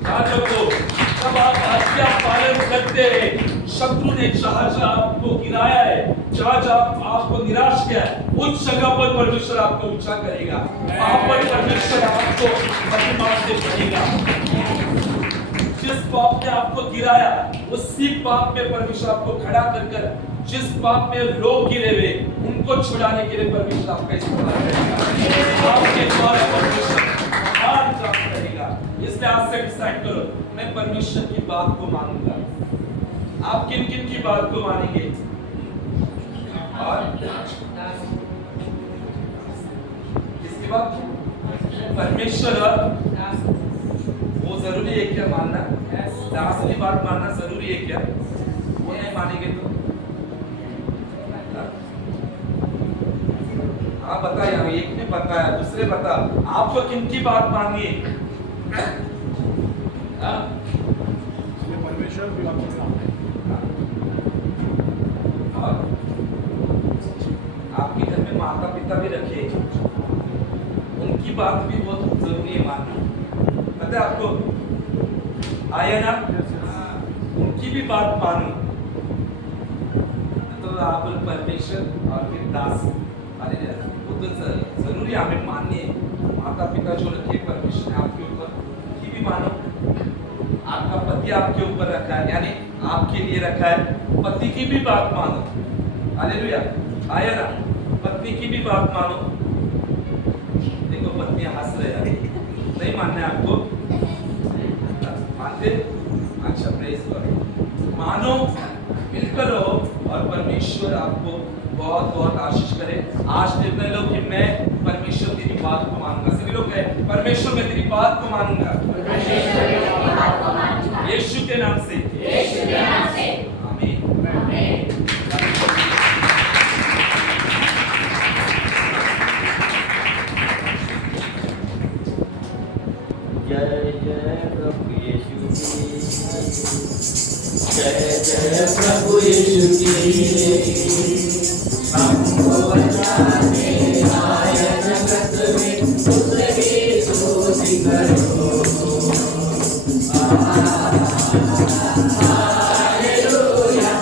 जब आप आज्ञा पालन करते रहे, शत्रु ने जहां आपको गिराया है, जहां आपको निराश किया है, उस जगह पर परमेश्वर आपको ऊंचा करेगा, वहां पर परमेश्वर आपको महिमा से भरेगा। जिस पाप ने आपको गिराया, उसी पाप में परमेश्वर आपको खड़ा कर जिस पाप में लोग गिरे हुए उनको छुड़ाने के लिए परमेश्वर आपका इस्तेमाल करेगा। आपके द्वारा परमेश्वर महान काम करेगा। इसलिए आज से डिसाइड करो, मैं परमेश्वर की बात को मानूंगा। आप किन किन की बात को मानेंगे? और किसकी बात? परमेश्वर वो जरूरी है क्या मानना? दास की बात मानना जरूरी है क्या? वो नहीं मानेंगे तो आप बताइए। एक ने बताया, दूसरे बता, आपको किन की बात माननी है? परमेश्वर की बात आपके घर में माता पिता भी रखे, उनकी बात भी बहुत जरूरी है मानना। पता है आपको? आया ना? उनकी भी बात मानो तो आप परमेश्वर और फिर दास। अरे वो तो जरूरी हमें माननी है। माता पिता जो रखे परमेश्वर ने आपके ऊपर, उनकी भी मानो। आपका पति आपके ऊपर रखा है, यानी आपके लिए रखा है, पति की भी बात मानो। हालेलुया। आया ना? पत्नी की भी बात मानो। देखो पत्नियां हंस रहे हैं, नहीं मानना है आपको? मानते? अच्छा, प्रेज गॉड। मानो, मिलकर रहो और परमेश्वर आपको बहुत बहुत आशीष करे। आज निर्णय लो कि मैं परमेश्वर तेरी बात को मानूंगा। सभी लोग कहें, परमेश्वर मैं तेरी बात को मानूंगा। यीशु के नाम से, यीशु के नाम से। आमीन, आमीन। जय जय प्रभु यीशु की, जय जय प्रभु यीशु की। हमको बचाने आया जगत में, उसकी स्तुति करो। हालेलुया,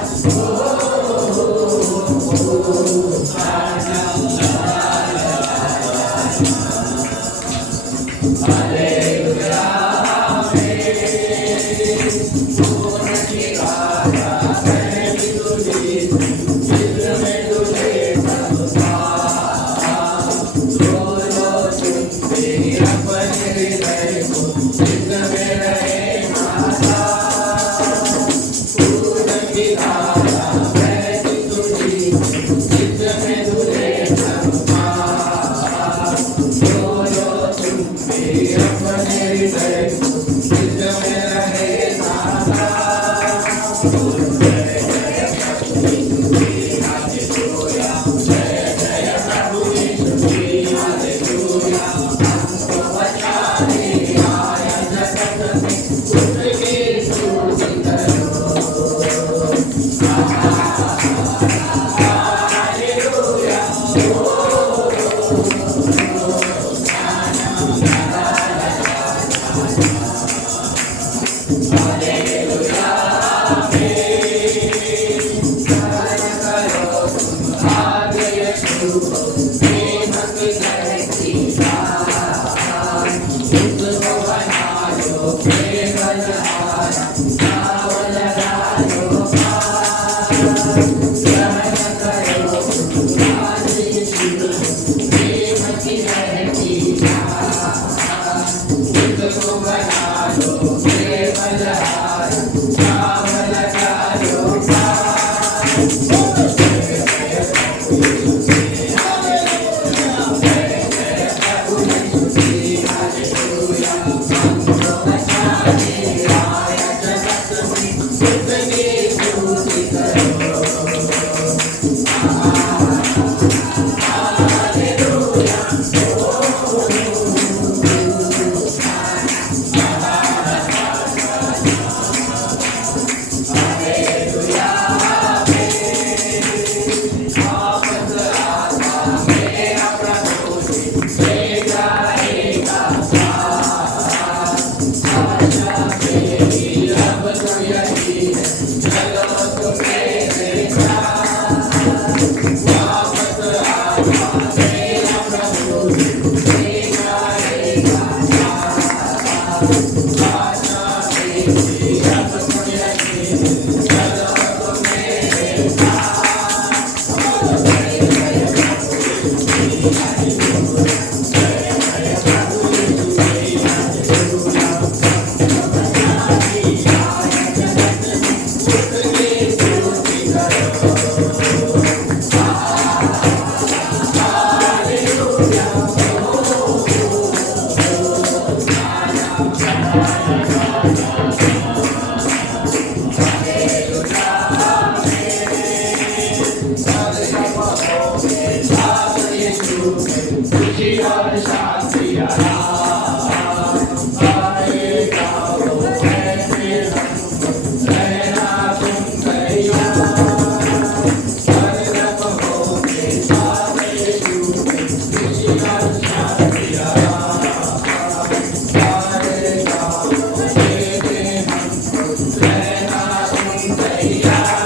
खुशी और शांति आएगा वो ऐसे रहना तुम तैयार सर्वम होके सारे युग खुशी और शांति आएगा वो ऐसे रहना तुम तैयार